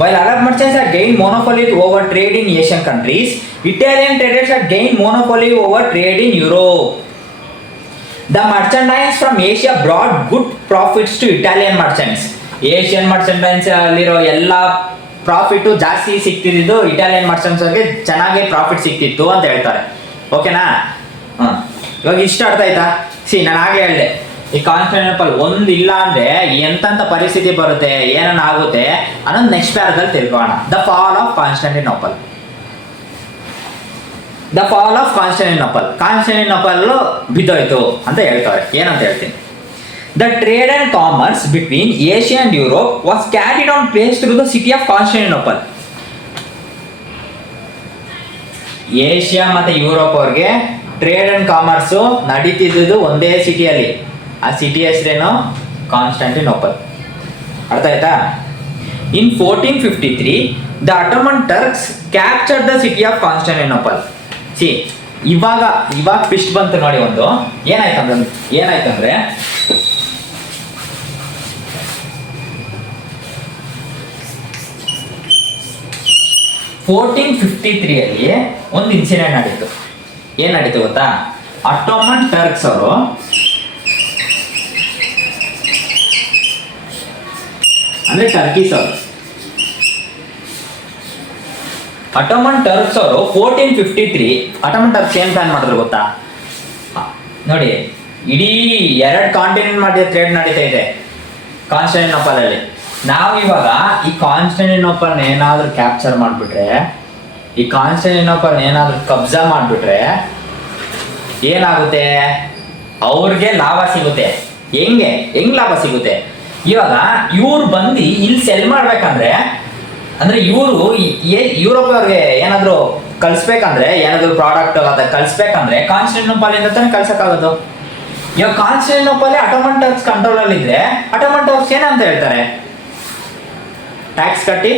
While Arab merchants had gained monopoly over trade in Asian countries, Italian traders had gained monopoly over trade in Europe. The merchandise from Asia brought good profits to Italian merchants. Asian merchandise ಅಲ್ಲಿರೋ ಎಲ್ಲ profit ಜಾಸ್ತಿ ಸಿಕ್ತಿದ್ದು Italian merchants ಅವ್ರಿಗೆ ಚೆನ್ನಾಗಿ profit ಸಿಕ್ತಿತ್ತು ಅಂತ ಹೇಳ್ತಾರೆ. ಓಕೆನಾ? ಇವಾಗ ಇಷ್ಟ ಅರ್ಥ ಆಯ್ತಾ? ನಾನು ಹಾಗೆ ಹೇಳಿದೆ, ಈ ಕಾನ್ಸ್ಟಾಂಟಿನೋಪಲ್ ಒಂದು ಇಲ್ಲ ಅಂದ್ರೆ ಎಂತ ಪರಿಸ್ಥಿತಿ ಬರುತ್ತೆ, ಏನನ್ನ ಆಗುತ್ತೆ ಅನ್ನೋದು ನೆಕ್ಸ್ಟ್ ಪ್ಯಾರದಲ್ಲಿ ತಿಳ್ಕೊಳ್ಳೋಣ. The fall of Constantinople. Constantinople ಬಿದ್ದೋಯ್ತು ಅಂತ ಹೇಳ್ತಾರೆ. ಏನಂತ ಹೇಳ್ತೀನಿ. The trade and commerce between Asia and Europe was carried on place through the city of Constantinople. Asia ಮತ್ತೆ ಯುರೋಪ್ ಅವ್ರಿಗೆ ಟ್ರೇಡ್ ಅಂಡ್ ಕಾಮರ್ಸ್ ನಡೀತಿದ್ದು ಒಂದೇ ಸಿಟಿಯಲ್ಲಿ. ಆ ಸಿಟಿ ಹೆಸರೇನು? ಕಾನ್ಸ್ಟಾಂಟಿನೋಪಲ್. ಅರ್ಥ ಆಯ್ತಾ? ಇನ್ 1453 the Ottoman Turks captured the city of Constantinople. ಇವಾಗ twist ಬಂತು ನೋಡಿ. ಒಂದು ಏನಾಯ್ತಂದ್ರೆ 1453 ಅಲ್ಲಿ ಒಂದು ಇನ್ಸಿಡೆಂಟ್ ನಡೀತು. ಏನ್ ನಡೀತು ಗೊತ್ತಾ? ಅಟೋಮನ್ ಟರ್ಕ್ಸ್ ಅವರು ಅಂದ್ರೆ ಟರ್ಕೀಸ್ ಅವರು, ಅಟೋಮನ್ ಟರ್ಕ್ಸ್ ಅವರು 1453 ಅಟೋಮನ್ ಟರ್ಕ್ಸ್ ಏನ್ ಪ್ಲಾನ್ ಮಾಡಿದ್ರು ಗೊತ್ತಾ? ನೋಡಿ, ಇಡೀ 2 ಕಾಂಟಿನೆಂಟ್ ಮಾಡಿ ಟ್ರೇಡ್ ನಡೀತಾ ಇದೆ ಕಾನ್ಸ್ಟಾಂಟಿನೋಪಲ್ ಅಲ್ಲಿ. ನಾವು ಇವಾಗ ಈ ಕಾನ್ಸ್ಟಾಂಟಿನೋಪಲ್ ಏನಾದ್ರೂ ಕ್ಯಾಪ್ಚರ್ ಮಾಡಿಬಿಟ್ರೆ, ಈ ಕಾನ್ಸ್ಟಾಂಟಿನೋಪಲ್ ಏನಾದ್ರೂ ಕಬ್ಜಾ ಮಾಡಿಬಿಟ್ರೆ ಏನಾಗುತ್ತೆ? ಅವ್ರಿಗೆ ಲಾಭ ಸಿಗುತ್ತೆ. ಹೆಂಗ್ ಲಾಭ ಸಿಗುತ್ತೆ? ಇವಾಗ ಇವ್ರು ಬಂದು ಇಲ್ಲಿ ಸೆಲ್ ಮಾಡ್ಬೇಕಂದ್ರೆ, ಅಂದ್ರೆ ಯುರೋಪ್ ಅವ್ರಿಗೆ ಏನಾದ್ರು ಕಳ್ಸ್ಬೇಕಂದ್ರೆ, ಏನಾದ್ರು ಪ್ರಾಡಕ್ಟ್ ಅದ ಕಳ್ಸ್ಬೇಕಂದ್ರೆ ಕಾನ್ಸ್ಟಾಂಟಿನೋಪಲ್ ಇಂದ ತಾನೇ ಕಳ್ಸಕ್ಕಾಗೋದು. ಇವಾಗ ಕಾನ್ಸ್ಟಾಂಟಿನೋಪಲ್ ಅಟೋಮನ್ ಟರ್ಕ್ಸ್ ಕಂಟ್ರೋಲ್ ಅಲ್ಲಿ ಇದ್ರೆ, ಅಟೋಮನ್ ಟರ್ಕ್ಸ್ ಏನಂತ ಹೇಳ್ತಾರೆ? ಟ್ಯಾಕ್ಸ್ ಕಟ್ಟಿ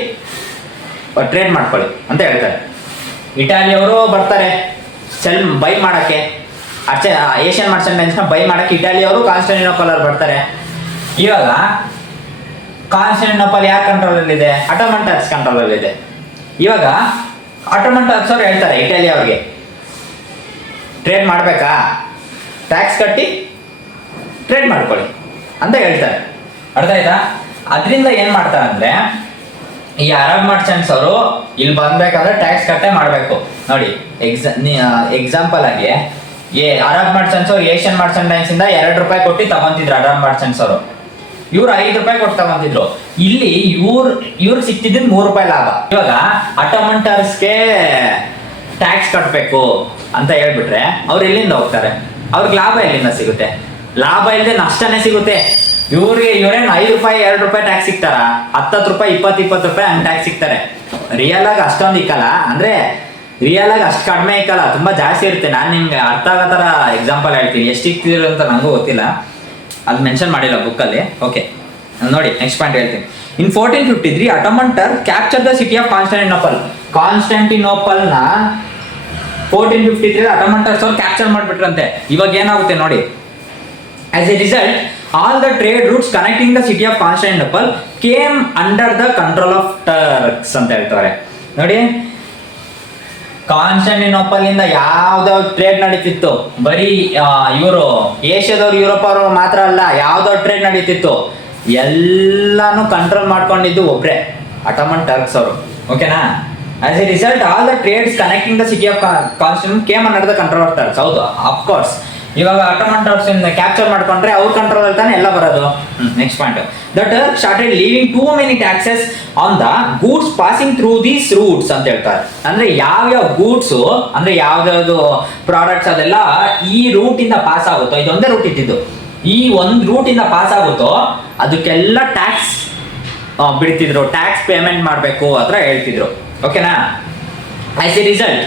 ಟ್ರೇಡ್ ಮಾಡ್ಕೊಳ್ಳಿ ಅಂತ ಹೇಳ್ತಾರೆ. ಇಟಾಲಿಯವರು ಬರ್ತಾರೆ ಬೈ ಮಾಡಕ್ಕೆ, ಏಷ್ಯನ್ ಮರ್ಚೆಂಟೈನ್ಸ್ನ ಬೈ ಮಾಡಕ್ಕೆ ಇಟಾಲಿಯವರು ಕಾನ್ಸ್ಟಾಂಟಿನೋಪಲ್ ಅವ್ರು ಬರ್ತಾರೆ. ಇವಾಗ ಕಾನ್ಸ್ಟಾಂಟಿನೋಪಲ್ ಯಾರ ಕಂಟ್ರೋಲ್ ಅಲ್ಲಿ ಇದೆ? ಅಟೋಮನ್ ಟರ್ಕ್ಸ್ ಕಂಟ್ರೋಲ್ ಅಲ್ಲಿ ಇದೆ. ಇವಾಗ ಅಟೋಮನ್ ಟರ್ಕ್ಸ್ ಅವ್ರು ಹೇಳ್ತಾರೆ ಇಟಾಲಿ ಅವ್ರಿಗೆ, ಟ್ರೇಡ್ ಮಾಡ್ಬೇಕಾ? ಟ್ಯಾಕ್ಸ್ ಕಟ್ಟಿ ಟ್ರೇಡ್ ಮಾಡ್ಕೊಳ್ಳಿ ಅಂತ ಹೇಳ್ತಾರೆ. ಅರ್ಥ ಆಯ್ತಾ? ಅದರಿಂದ ಏನ್ ಮಾಡ್ತಾರೆ ಅಂದ್ರೆ, ಈ ಅರಬ್ ಮರ್ಚೆಂಟ್ಸ್ ಅವರು ಇಲ್ಲಿ ಬಂದ್ಬೇಕಾದ್ರೆ ಟ್ಯಾಕ್ಸ್ ಕಟ್ಟೆ ಮಾಡಬೇಕು. ನೋಡಿ, ಎಕ್ಸಾಂಪಲ್ ಆಗಿ ಅರಬ್ ಮರ್ಚೆಂಟ್ಸ್ ಅವರು ಏಷ್ಯನ್ ಮರ್ಚೆಂಟೈನ್ಸ್ ಇಂದ ₹2 ಕೊಟ್ಟು ತಗೊಂತಿದ್ರು ಅರಬ್ ಮರ್ಚೆಂಟ್ಸ್ ಅವರು. ಇವ್ರು ₹5 ಕೊಟ್ಟು ತಗೊಂತಿದ್ರು. ಇಲ್ಲಿ ಇವ್ರು ಸಿಕ್ತಿದ್ದು ₹3 ಲಾಭ. ಇವಾಗ ಅಟೋಮನ್ ಟರ್ಕ್ಸ್ಗೆ ಟ್ಯಾಕ್ಸ್ ಕಟ್ಟಬೇಕು ಅಂತ ಹೇಳ್ಬಿಟ್ರೆ ಅವ್ರು ಎಲ್ಲಿಂದ ಹೋಗ್ತಾರೆ? ಅವ್ರಿಗೆ ಲಾಭ ಎಲ್ಲಿಂದ ಸಿಗುತ್ತೆ? ಲಾಭ ಇಲ್ಲದೆ ನಷ್ಟನೇ ಸಿಗುತ್ತೆ. ಇವ್ರೇನು ₹5 ₹2 ಟ್ಯಾಕ್ಸ್ ಸಿಗ್ತಾರ? ₹10 ₹20 ಹಂಗೆ ಟ್ಯಾಕ್ಸ್ ಸಿಗ್ತಾರೆ. ರಿಯಲ್ ಆಗಿ ಅಷ್ಟೊಂದು ಇಕ್ಕಲ್ಲ. ಅಂದ್ರೆ ರಿಯಲ್ ಆಗಿ ಅಷ್ಟು ಕಡಿಮೆ ಐಕಲ್ಲ, ತುಂಬಾ ಜಾಸ್ತಿ ಇರುತ್ತೆ. ನಾನು ನಿಮ್ಗೆ ಅರ್ಥ ಆಗೋ ಥರ ಎಕ್ಸಾಂಪಲ್ ಹೇಳ್ತೀನಿ, ಎಷ್ಟು ಇಕ್ತಿದ್ರು ಅಂತ ನನಗೂ ಗೊತ್ತಿಲ್ಲ, ಅದು ಮೆನ್ಷನ್ ಮಾಡಿಲ್ಲ ಬುಕ್ಕಲ್ಲಿ. ಓಕೆ ನೋಡಿ, ನೆಕ್ಸ್ಟ್ ಪಾಯಿಂಟ್ ಹೇಳ್ತೀನಿ. In 1453 Ottoman Turks capture the city of ಕಾನ್ಸ್ಟಾಂಟಿನೋಪಲ್ನ 1453 Ottoman Turks ಅವ್ರು ಕ್ಯಾಪ್ಚರ್ ಮಾಡಿಬಿಟ್ರಂತೆ. ಇವಾಗ ಏನಾಗುತ್ತೆ ನೋಡಿ. As a result all the trade routes connecting the city of Constantinople came under the control of Turks ಅಂತ ಹೇಳ್ತಾರೆ ನೋಡಿ. ಕಾನ್ಸ್ಟಾಂಟಿನೋಪಲ್ ಇಂದ ಯಾವ್ದಾವ್ದು ಟ್ರೇಡ್ ನಡೀತಿತ್ತು, ಬರೀ ಇವರು ಏಷ್ಯಾದವ್ರು ಯುರೋಪ್ ಅವರು ಮಾತ್ರ ಅಲ್ಲ, ಯಾವ್ದಾವ್ದು ಟ್ರೇಡ್ ನಡೀತಿತ್ತು ಎಲ್ಲಾನು ಕಂಟ್ರೋಲ್ ಮಾಡ್ಕೊಂಡಿದ್ದು ಒಬ್ರೆ, ಅಟಮನ್ ಟರ್ಕ್ಸ್ ಅವರು. ಓಕೆನಾ? As a result all the trades connecting the city of Constantinople came under the control of Turks. ಹೌದು, ಅಫ್ಕೋರ್ಸ್. ಇವಾಗ ಅಟಮನ್ ಟರ್ಕ್ಸ್ ಕ್ಯಾಪ್ಚರ್ ಮಾಡ್ಕೊಂಡ್ರೆ ಅವ್ರ ಕಂಟ್ರೋಲ್ ಅಲ್ಲಿ ತಾನೆ ಎಲ್ಲ ಬರೋದು. Next point, the Turk started leaving too many taxes on the goods passing through these routes ಅಂತ ಹೇಳ್ತಾರೆ. ಅಂದ್ರೆ ಯಾವ್ಯಾವ ಗೂಡ್ಸ್ ಅಂದ್ರೆ ಯಾವ್ದಾವ್ದು ಪ್ರಾಡಕ್ಟ್ಸ್ ಅದೆಲ್ಲ ಈ ರೂಟ್ ಇಂದ ಪಾಸ್ ಆಗುತ್ತೋ, ಇದೊಂದೇ ರೂಟ್ ಇದ್ದಿದ್ದು, ಈ ಒಂದು ರೂಟ್ ಇಂದ ಪಾಸ್ ಆಗುತ್ತೋ ಅದಕ್ಕೆಲ್ಲ ಟ್ಯಾಕ್ಸ್ ಬಿಡ್ತಿದ್ರು, ಟ್ಯಾಕ್ಸ್ ಪೇಮೆಂಟ್ ಮಾಡಬೇಕು ಅಂತ ಹೇಳ್ತಿದ್ರು. ಓಕೆನಾ? As a result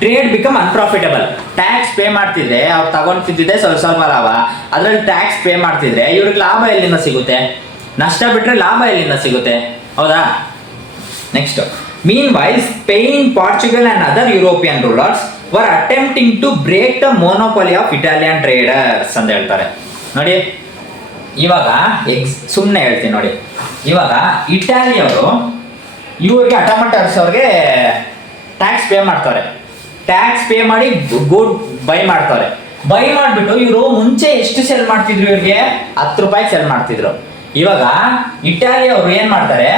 trade become unprofitable. Tax pay ಮಾಡ್ತಿದ್ರೆ ಅವ್ರು ತಗೊಂತಿದ್ದೆ ಸ್ವಲ್ಪ ಸ್ವಲ್ಪ ಲಾಭ, ಅದ್ರಲ್ಲಿ ಟ್ಯಾಕ್ಸ್ ಪೇ ಮಾಡ್ತಿದ್ರೆ ಇವ್ರಿಗೆ ಲಾಭ ಎಲ್ಲಿಂದ ಸಿಗುತ್ತೆ? ನಷ್ಟ ಬಿಟ್ರೆ ಲಾಭ ಎಲ್ಲಿಂದ ಸಿಗುತ್ತೆ? ಹೌದಾ? Next, meanwhile Spain, Portugal and other European rulers were attempting to break the monopoly of Italian traders ಅಂತ ಹೇಳ್ತಾರೆ ನೋಡಿ. ಇವಾಗ ಸುಮ್ಮನೆ ಹೇಳ್ತೀನಿ ನೋಡಿ. ಇವಾಗ ಇಟಾಲಿಯವರು ಇವ್ರಿಗೆ ಅಟಮನ್ ಟರ್ಕ್ಸ್ ಅವ್ರಿಗೆ ಟ್ಯಾಕ್ಸ್ ಪೇ ಮಾಡ್ತಾರೆ, ಟ್ಯಾಕ್ಸ್ ಪೇ ಮಾಡಿ ಗುಡ್ ಬೈ ಮಾಡ್ತಾರೆ. ಬೈ ಮಾಡಿಬಿಟ್ಟು ಇವರು ಮುಂಚೆ ಎಷ್ಟು ಸೆಲ್ ಮಾಡ್ತಿದ್ರು? ಇವ್ರಿಗೆ 10 ರೂಪಾಯಿಗೆ ಸೆಲ್ ಮಾಡ್ತಿದ್ರು. ಇವಾಗ ಇಟಾಲಿ ಅವರು ಏನ್ ಮಾಡ್ತಾರೆ,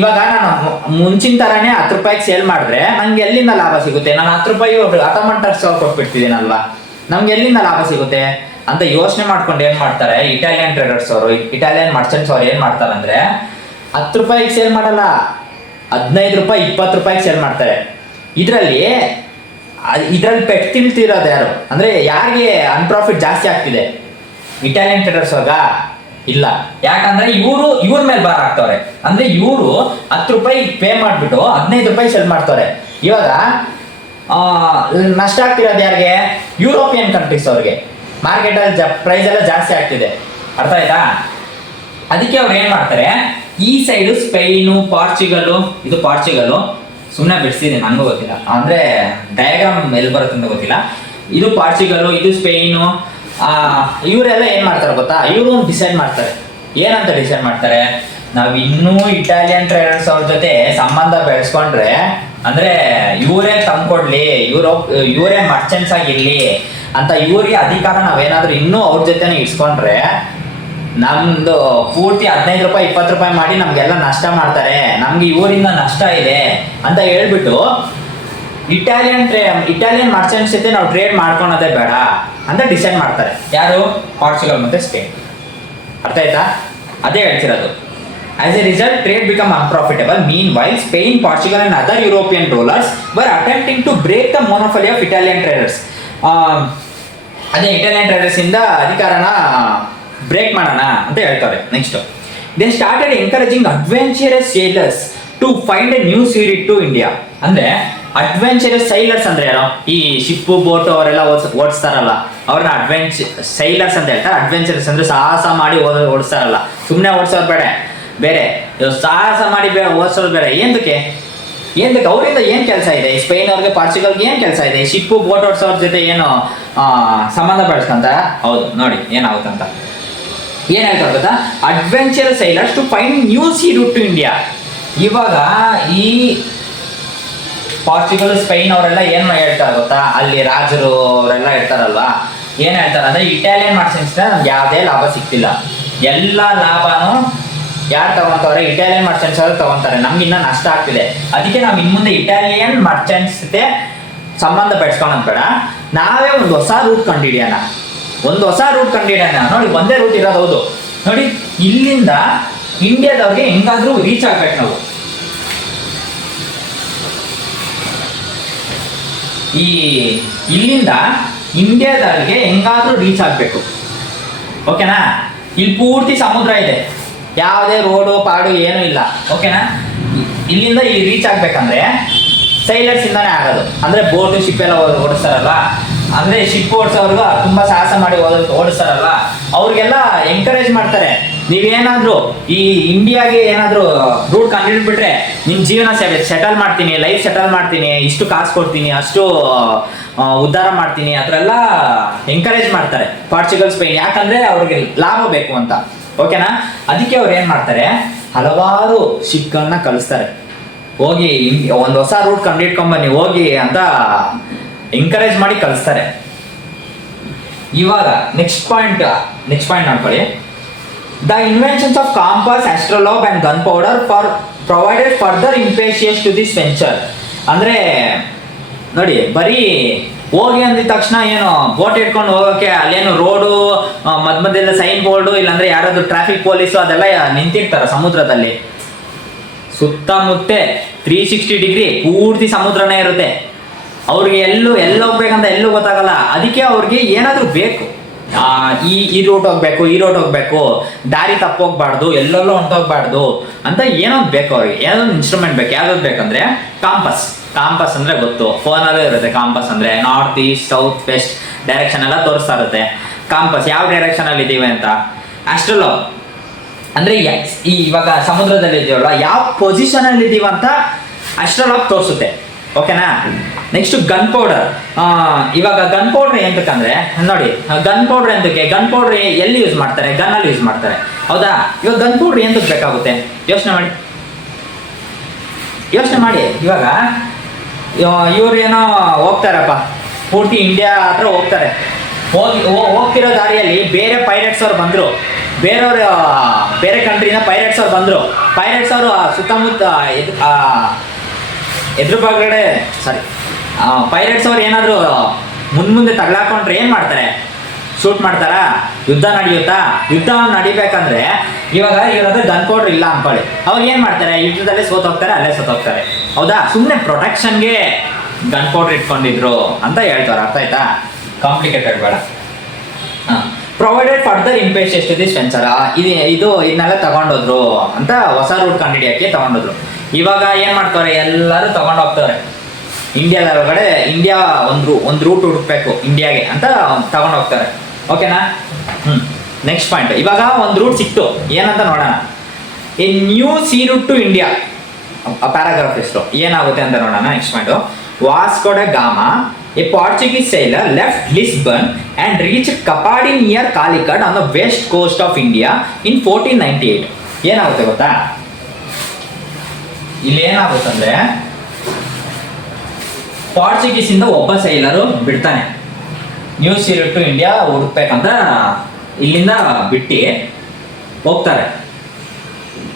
ಇವಾಗ ನಾನು ಮುಂಚಿನ ತರಾನೇ 10 ರೂಪಾಯಿಗೆ ಸೇಲ್ ಮಾಡಿದ್ರೆ ನಂಗೆ ಎಲ್ಲಿಂದ ಲಾಭ ಸಿಗುತ್ತೆ? ನಾನು 10 ರೂಪಾಯಿ ಅಟಮನ್ ಟರ್ಕ್ಸ್ ಅವ್ರು ಕೊಟ್ಬಿಡ್ತಿದ್ದೀನಲ್ವಾ, ನಮ್ಗೆ ಎಲ್ಲಿಂದ ಲಾಭ ಸಿಗುತ್ತೆ ಅಂತ ಯೋಚನೆ ಮಾಡ್ಕೊಂಡು ಏನ್ ಮಾಡ್ತಾರೆ ಇಟಾಲಿಯನ್ ಟ್ರೇಡರ್ಸ್ ಅವರು, ಇಟಾಲಿಯನ್ ಮರ್ಚೆಂಟ್ಸ್ ಅವ್ರು ಏನ್ ಮಾಡ್ತಾರೆ ಅಂದ್ರೆ 10 ರೂಪಾಯಿಗೆ ಸೇಲ್ ಮಾಡಲ್ಲ, 15 ರೂಪಾಯಿ 20 ರೂಪಾಯಿಗೆ ಸೇಲ್ ಮಾಡ್ತಾರೆ. ಇದ್ರಲ್ಲಿ ಪೆಟ್ ತಿಳ್ತಿರೋದು ಯಾರು ಅಂದ್ರೆ ಯಾರಿಗೆ ಅನ್ಪ್ರಾಫಿಟ್ ಜಾಸ್ತಿ ಆಗ್ತಿದೆ? ಇಟಾಲಿಯನ್ ಟ್ರೇಡರ್ಸ್ ಅವ್ರಗ ಇಲ್ಲ. ಯಾಕಂದ್ರೆ ಇವ್ರ ಮೇಲೆ ಭಾರ ಆಗ್ತವ್ರೆ. ಅಂದ್ರೆ ಇವರು 10 ರೂಪಾಯಿ ಪೇ ಮಾಡ್ಬಿಟ್ಟು 15 ರೂಪಾಯಿ ಸೆಲ್ ಮಾಡ್ತಾರೆ. ಇವಾಗ ನಷ್ಟ ಆಗ್ತಿರೋದು ಯಾರಿಗೆ? ಯುರೋಪಿಯನ್ ಕಂಟ್ರೀಸ್ ಅವ್ರಿಗೆ. ಮಾರ್ಕೆಟ್ ಅಲ್ಲಿ ಪ್ರೈಸ್ ಎಲ್ಲ ಜಾಸ್ತಿ ಆಗ್ತಿದೆ. ಅರ್ಥ ಆಯ್ತಾ? ಅದಕ್ಕೆ ಅವ್ರು ಏನ್ ಮಾಡ್ತಾರೆ, ಈ ಸೈಡು ಸ್ಪೇನು, ಪಾರ್ಚುಗಲ್, ಇದು ಪಾರ್ಚುಗಲ್ ಸುಮ್ಮನೆ ಬಿಡಿಸಿದೆ, ನನಗೂ ಗೊತ್ತಿಲ್ಲ, ಅಂದ್ರೆ ಡಯಾಗ್ರಾಮ್ ಎಲ್ಲಿ ಬರುತ್ತೆ ಅಂತ ಗೊತ್ತಿಲ್ಲ. ಇದು ಪಾರ್ಚುಗಲ್, ಇದು ಸ್ಪೇನು, ಇವರೆಲ್ಲ ಏನ್ ಮಾಡ್ತಾರೆ ಗೊತ್ತಾ? ಇವರು ಡಿಸೈಡ್ ಮಾಡ್ತಾರೆ. ಏನಂತ ಡಿಸೈಡ್ ಮಾಡ್ತಾರೆ? ನಾವು ಇನ್ನೂ ಇಟಾಲಿಯನ್ ಟ್ರೇಡರ್ಸ್ ಅವ್ರ ಜೊತೆ ಸಂಬಂಧ ಬೆಳೆಸ್ಕೊಂಡ್ರೆ, ಅಂದ್ರೆ ಇವರೇ ತಂದ್ಕೊಡ್ಲಿ, ಇವರೇ ಮರ್ಚೆಂಟ್ಸ್ ಆಗಿರ್ಲಿ ಅಂತ ಇವ್ರಿಗೆ ಅಧಿಕಾರ ನಾವೇನಾದ್ರೂ ಇನ್ನೂ ಅವ್ರ ಜೊತೆನೆ ಇಡ್ಸ್ಕೊಂಡ್ರೆ ನಮ್ದು ಪೂರ್ತಿ 15 ರೂಪಾಯಿ 20 ರೂಪಾಯಿ ಮಾಡಿ ನಮ್ಗೆಲ್ಲ ನಷ್ಟ ಮಾಡ್ತಾರೆ, ನಮ್ಗೆ ಇವರಿಂದ ನಷ್ಟ ಇದೆ ಅಂತ ಹೇಳ್ಬಿಟ್ಟು ಇಟಾಲಿಯನ್ ಮರ್ಚೆಂಟ್ಸ್ ಜೊತೆ ನಾವು ಟ್ರೇಡ್ ಮಾಡ್ಕೊಳೋದೇ ಬೇಡ ಅಂತ ಡಿಸೈಡ್ ಮಾಡ್ತಾರೆ. ಯಾರು? ಪಾರ್ಚುಗಲ್ ಮತ್ತೆ ಸ್ಪೇನ್. ಅರ್ಥ ಆಯ್ತಾ? ಅದೇ ಹೇಳ್ತಿರೋದು. As a result trade become unprofitable. Meanwhile Spain, Portugal and other European rulers were attempting to break the monopoly of Italian traders. ಅದೇ ಇಟಾಲಿಯನ್ ಟ್ರೇಡರ್ಸ್ ಇಂದ ಅಧಿಕಾರನ ಬ್ರೇಕ್ ಮಾಡೋಣ ಅಂತ ಹೇಳ್ತಾರೆ. Next, they started encouraging adventurous sailors to find a new sea route to India. ಅಂದ್ರೆ adventurous sailors ಅಂದ್ರೆ ಯಾರು? ಈ ಶಿಪ್ಪು ಬೋಟು ಅವರೆಲ್ಲ ಓಡಿಸ್ತಾರಲ್ಲ ಅವ್ರನ್ನ ಸೈಲರ್ಸ್ ಅಂತ ಹೇಳ್ತಾರೆ. ಅಡ್ವೆಂಚರಸ್ ಅಂದ್ರೆ ಸಾಹಸ ಮಾಡಿ ಓಡಿಸ್ತಾರಲ್ಲ, ಸುಮ್ಮನೆ ಓಡಿಸೋರು ಬೇರೆ ಸಾಹಸ ಮಾಡಿ ಓಡಿಸೋರು ಬೇರೆ. ಏನಕ್ಕೆ ಅವರಿಂದ ಏನ್ ಕೆಲಸ ಇದೆ? ಸ್ಪೇನ್ ಅವ್ರಿಗೆ, ಪಾರ್ಚುಗಲ್ಗೆ ಏನ್ ಕೆಲಸ ಇದೆ? ಶಿಪ್ಪು ಬೋಟ್ ಓಡಿಸೋರ ಜೊತೆ ಏನು ಸಂಬಂಧ ಬೆಳೆಸ್ಕೊಂತ? ಹೌದು, ನೋಡಿ ಏನಾಗುತ್ತಂತ. ಏನ್ ಹೇಳ್ತಾರೆ ಗೊತ್ತಾ? Adventurous sailors to find new sea route to India. ಇವಾಗ ಈ ಪಾರ್ಚುಗಲ್, ಸ್ಪೈನ್ ಅವರೆಲ್ಲ ಏನ್ ಹೇಳ್ತಾರೆ ಗೊತ್ತಾ? ಅಲ್ಲಿ ರಾಜರು ಅವರೆಲ್ಲ ಇರ್ತಾರಲ್ವಾ, ಏನ್ ಹೇಳ್ತಾರೆ ಅಂದ್ರೆ ಇಟಾಲಿಯನ್ ಮರ್ಚೆಂಟ್ಸ್ ನಮ್ಗೆ ಯಾವುದೇ ಲಾಭ ಸಿಗ್ತಿಲ್ಲ, ಎಲ್ಲ ಲಾಭನೂ ಯಾರು ತಗೊಂತವ್ರೆ? ಇಟಾಲಿಯನ್ ಮರ್ಚೆಂಟ್ಸ್ ಅವರು ತಗೊಂತಾರೆ, ನಮ್ಗೆ ಇನ್ನ ನಷ್ಟ ಆಗ್ತಿದೆ. ಅದಕ್ಕೆ ನಾವು ಇನ್ಮುಂದೆ ಇಟಾಲಿಯನ್ ಮರ್ಚೆಂಟ್ಸ್ ಜೊತೆ ಸಂಬಂಧ ಬೆಳೆಸ್ಕೊಳ್ಳೋದು ಬೇಡ, ನಾವೇ ಒಂದು ಹೊಸ ರೂಟ್ ಕಂಡುಹಿಡಿಯೋಣ. ನೋಡಿ, ಒಂದೇ ರೂಟ್ ಇರೋದು. ಹೌದು ನೋಡಿ, ಇಲ್ಲಿಂದ ಇಂಡಿಯಾದವ್ರಿಗೆ ಹೆಂಗಾದ್ರೂ ರೀಚ್ ಆಗ್ಬೇಕು ನಾವು. ಇಲ್ಲಿಂದ ಇಂಡಿಯಾದವ್ರಿಗೆ ಹೆಂಗಾದ್ರೂ ರೀಚ್ ಆಗ್ಬೇಕು. ಓಕೆನಾ? ಇಲ್ಲಿ ಪೂರ್ತಿ ಸಮುದ್ರ ಇದೆ, ಯಾವುದೇ ರೋಡು ಪಾಡು ಏನೂ ಇಲ್ಲ. ಓಕೆನಾ? ಇಲ್ಲಿಂದ ಇಲ್ಲಿ ರೀಚ್ ಆಗ್ಬೇಕಂದ್ರೆ ಸೈಲರ್ಸ್ ಇಂದಾನೆ ಆಗೋದು. ಅಂದ್ರೆ ಬೋಟು ಶಿಪ್ ಎಲ್ಲ ಓಡಿಸ್ತಾರಲ್ವಾ, ಅಂದ್ರೆ ಶಿಪ್ ಓಡಿಸೋರ್ಗು ತುಂಬಾ ಸಾಹಸ ಮಾಡಿ ಓಡಿಸ್ತಾರಲ್ವಾ, ಅವ್ರಿಗೆಲ್ಲ ಎಂಕರೇಜ್ ಮಾಡ್ತಾರೆ. ನೀವೇನಾದ್ರೂ ಈ ಇಂಡಿಯಾಗೆ ಏನಾದ್ರೂ ರೂಟ್ ಕಂಡುಹಿಡ್ಬಿಟ್ರೆ ನಿಮ್ ಜೀವನ ಸೆಟಲ್ ಮಾಡ್ತೀನಿ, ಲೈಫ್ ಸೆಟಲ್ ಮಾಡ್ತೀನಿ, ಇಷ್ಟು ಕಾಸು ಕೊಡ್ತೀನಿ, ಅಷ್ಟು ಉದ್ಧಾರ ಮಾಡ್ತೀನಿ, ಅದ್ರೆಲ್ಲ ಎಂಕರೇಜ್ ಮಾಡ್ತಾರೆ ಪಾರ್ಚುಗಲ್ ಸ್ಪೇನ್. ಯಾಕಂದ್ರೆ ಅವ್ರಿಗೆ ಲಾಭ ಬೇಕು ಅಂತ. ಓಕೆನಾ? ಅದಕ್ಕೆ ಅವ್ರು ಏನ್ ಮಾಡ್ತಾರೆ, ಹಲವಾರು ಶಿಪ್ಗಳನ್ನ ಕಳಿಸ್ತಾರೆ, ಹೋಗಿ ಒಂದು ಹೊಸ ರೂಟ್ ಕಂಡುಹಿಡ್ಕೊಂಬನ್ನಿ ಹೋಗಿ ಅಂತ ಎಂಕರೇಜ್ ಮಾಡಿ ಕಳಿಸ್ತಾರೆ. ಇವಾಗ ನೆಕ್ಸ್ಟ್ ಪಾಯಿಂಟ್ ನೋಡ್ಕೊಳ್ಳಿ. The inventions of compass, astrolabe and gun powder for provided further impetus to this venture. ಅಂದ್ರೆ ನೋಡಿ, ಬರೀ ಹೋಗಿ ಅಂದಿದ ತಕ್ಷಣ ಏನು ಬೋಟ್ ಇಟ್ಕೊಂಡು ಹೋಗೋಕೆ ಅಲ್ಲೇನು ರೋಡು ಮಧ್ಯೆಲ್ಲ ಸೈನ್ ಬೋರ್ಡು, ಇಲ್ಲಾಂದ್ರೆ ಯಾರಾದ್ರೂ ಟ್ರಾಫಿಕ್ ಪೊಲೀಸು ಅದೆಲ್ಲ ನಿಂತಿರ್ತಾರ ಸಮುದ್ರದಲ್ಲಿ. ಸುತ್ತಮುತ್ತ 360 ಡಿಗ್ರಿ ಪೂರ್ತಿ ಸಮುದ್ರನೇ ಇರುತ್ತೆ. ಅವ್ರಿಗೆ ಎಲ್ಲಿ ಹೋಗ್ಬೇಕಂತ ಎಲ್ಲೂ ಗೊತ್ತಾಗಲ್ಲ. ಅದಕ್ಕೆ ಅವ್ರಿಗೆ ಏನಾದ್ರೂ ಬೇಕು, ಈ ರೂಟ್ ಹೋಗ್ಬೇಕು, ಈ ರೂಟ್ ಹೋಗ್ಬೇಕು, ದಾರಿ ತಪ್ಪೋಗ್ಬಾರ್ದು, ಎಲ್ಲೆಲ್ಲೋ ಹೊಂಟೋಗ್ಬಾರ್ದು ಅಂತ ಏನೋ ಬೇಕು ಅವ್ರಿಗೆ. ಏನೋ ಇನ್ಸ್ಟ್ರೂಮೆಂಟ್ ಬೇಕು. ಯಾವ್ದು ಬೇಕಂದ್ರೆ ಕಾಂಪಸ್ ಅಂದ್ರೆ ಗೊತ್ತು, ಫೋನಲ್ಲೂ ಇರುತ್ತೆ. ಕಾಂಪಸ್ ಅಂದ್ರೆ north east south west direction ಎಲ್ಲ ತೋರಿಸ್ತಾ ಇರುತ್ತೆ. ಕಾಂಪಸ್ ಯಾವ ಡೈರೆಕ್ಷನ್ ಅಲ್ಲಿ ಇದೀವಿ ಅಂತ. ಆಸ್ಟ್ರೋಲಾಬ್ ಅಂದ್ರೆ ಇವಾಗ ಸಮುದ್ರದಲ್ಲಿ ಇದೀವಲ್ಲ, ಯಾವ ಪೊಸಿಷನ್ ಅಲ್ಲಿ ಇದೀವ ಅಂತ ಆಸ್ಟ್ರೋಲಾಬ್ ತೋರಿಸುತ್ತೆ. ಓಕೆನಾ? Next gun powder. ಇವಾಗ ಗನ್ ಪೌಡರ್ ಎಂತಕ್ಕಂದ್ರೆ ನೋಡಿ, ಗನ್ ಪೌಡರ್ ಎಂತಕ್ಕೆ, ಗನ್ ಪೌಡರ್ ಎಲ್ಲಿ ಯೂಸ್ ಮಾಡ್ತಾರೆ, ಗನ್ ಅಲ್ಲಿ ಯೂಸ್ ಮಾಡ್ತಾರೆ. ಹೌದಾ? ಇವಾಗ ಗನ್ ಪೌಡರ್ ಎಂತಕ್ಕೆ ಬೇಕಾಗುತ್ತೆ ಯೋಚನೆ ಮಾಡಿ. ಇವಾಗ ಇವ್ರು ಏನೋ ಹೋಗ್ತಾರಪ್ಪ, ಪೂರ್ತಿ ಇಂಡಿಯಾ ಹತ್ರ ಹೋಗ್ತಾರೆ. ಹೋಗ್ತಿರೋ ದಾರಿಯಲ್ಲಿ ಬೇರೆ ಪೈರೇಟ್ಸ್ ಅವ್ರು ಬಂದ್ರು, ಬೇರೆ ಕಂಟ್ರಿನ ಪೈರೇಟ್ಸ್ ಅವ್ರು ಬಂದ್ರು. ಪೈರೇಟ್ಸ್ ಅವರು ಸುತ್ತಮುತ್ತ ಎದುರು ಭಾಗಗಡೆ ಪೈರೇಟ್ಸ್ ಅವ್ರು ಏನಾದ್ರು ಮುಂದೆ ತಗ್ಲಾಕೊಂಡ್ರೆ ಏನ್ ಮಾಡ್ತಾರೆ, ಶೂಟ್ ಮಾಡ್ತಾರಾ? ಯುದ್ಧ ನಡೆಯುತ್ತಾ? ಯುದ್ಧ ನಡಿಬೇಕಂದ್ರೆ ಇವಾಗ ಇವ್ರದ್ದು ಗನ್ ಪೌಡರ್ ಇಲ್ಲ ಅನ್ಕೊಳ್ಳಿ, ಅವಾಗ ಏನ್ ಮಾಡ್ತಾರೆ, ಯುದ್ಧದಲ್ಲೇ ಅಲ್ಲೇ ಸೋತೋಗ್ತಾರೆ. ಹೌದಾ? ಸುಮ್ಮನೆ ಪ್ರೊಟೆಕ್ಷನ್ಗೆ ಗನ್ ಪೌಡರ್ ಇಟ್ಕೊಂಡಿದ್ರು ಅಂತ ಹೇಳ್ತಾರೆ. ಅರ್ಥ ಆಯ್ತಾ? ಕಾಂಪ್ಲಿಕೇಟೆಡ್ ಬೇಡ. Provided further impetus to this venture. ಇದನ್ನೆಲ್ಲ ತಗೊಂಡೋದ್ರು ಅಂತ ಹೊಸ ರೂಟ್ ಕಂಡುಹಿಡಿಯಕ್ಕೆ ತಗೊಂಡೋದ್ರು. ಇವಾಗ ಏನ್ ಮಾಡ್ತಾರೆ, ಎಲ್ಲರೂ ತಗೊಂಡು ಹೋಗ್ತಾರೆ. ಇಂಡಿಯಾದ ಒಳಗಡೆ ಇಂಡಿಯಾ ಒಂದು ರೂಟ್ ಹುಡುಕ್ಬೇಕು ಇಂಡಿಯಾಗೆ ಅಂತ ತಗೊಂಡು ಹೋಗ್ತಾರೆ. ಓಕೆನಾ? Next point. ಇವಾಗ ಒಂದು ರೂಟ್ ಸಿಕ್ತು, ಏನಂತ ನೋಡೋಣ. A new sea route to India. Paragraph ಎಷ್ಟು ಏನಾಗುತ್ತೆ ಅಂತ ನೋಡೋಣ. Next point. Vasco da Gama, a Portuguese sailor, left Lisbon and reached Kapadi near Calicut on the west coast of India in 1498. ಏನಾಗುತ್ತೆ ಗೊತ್ತಾ? ಇಲ್ಲಿ ಏನಾಗುತ್ತಂದ್ರೆ, ಪಾರ್ಚುಗೀಸ್ ಇಂದ ಒಬ್ಬ ಸೈಲರು ಬಿಡ್ತಾನೆ, new sea route to India ಹುಡುಕ್ಬೇಕಂತ ಇಲ್ಲಿಂದ ಬಿಟ್ಟು ಹೋಗ್ತಾರೆ.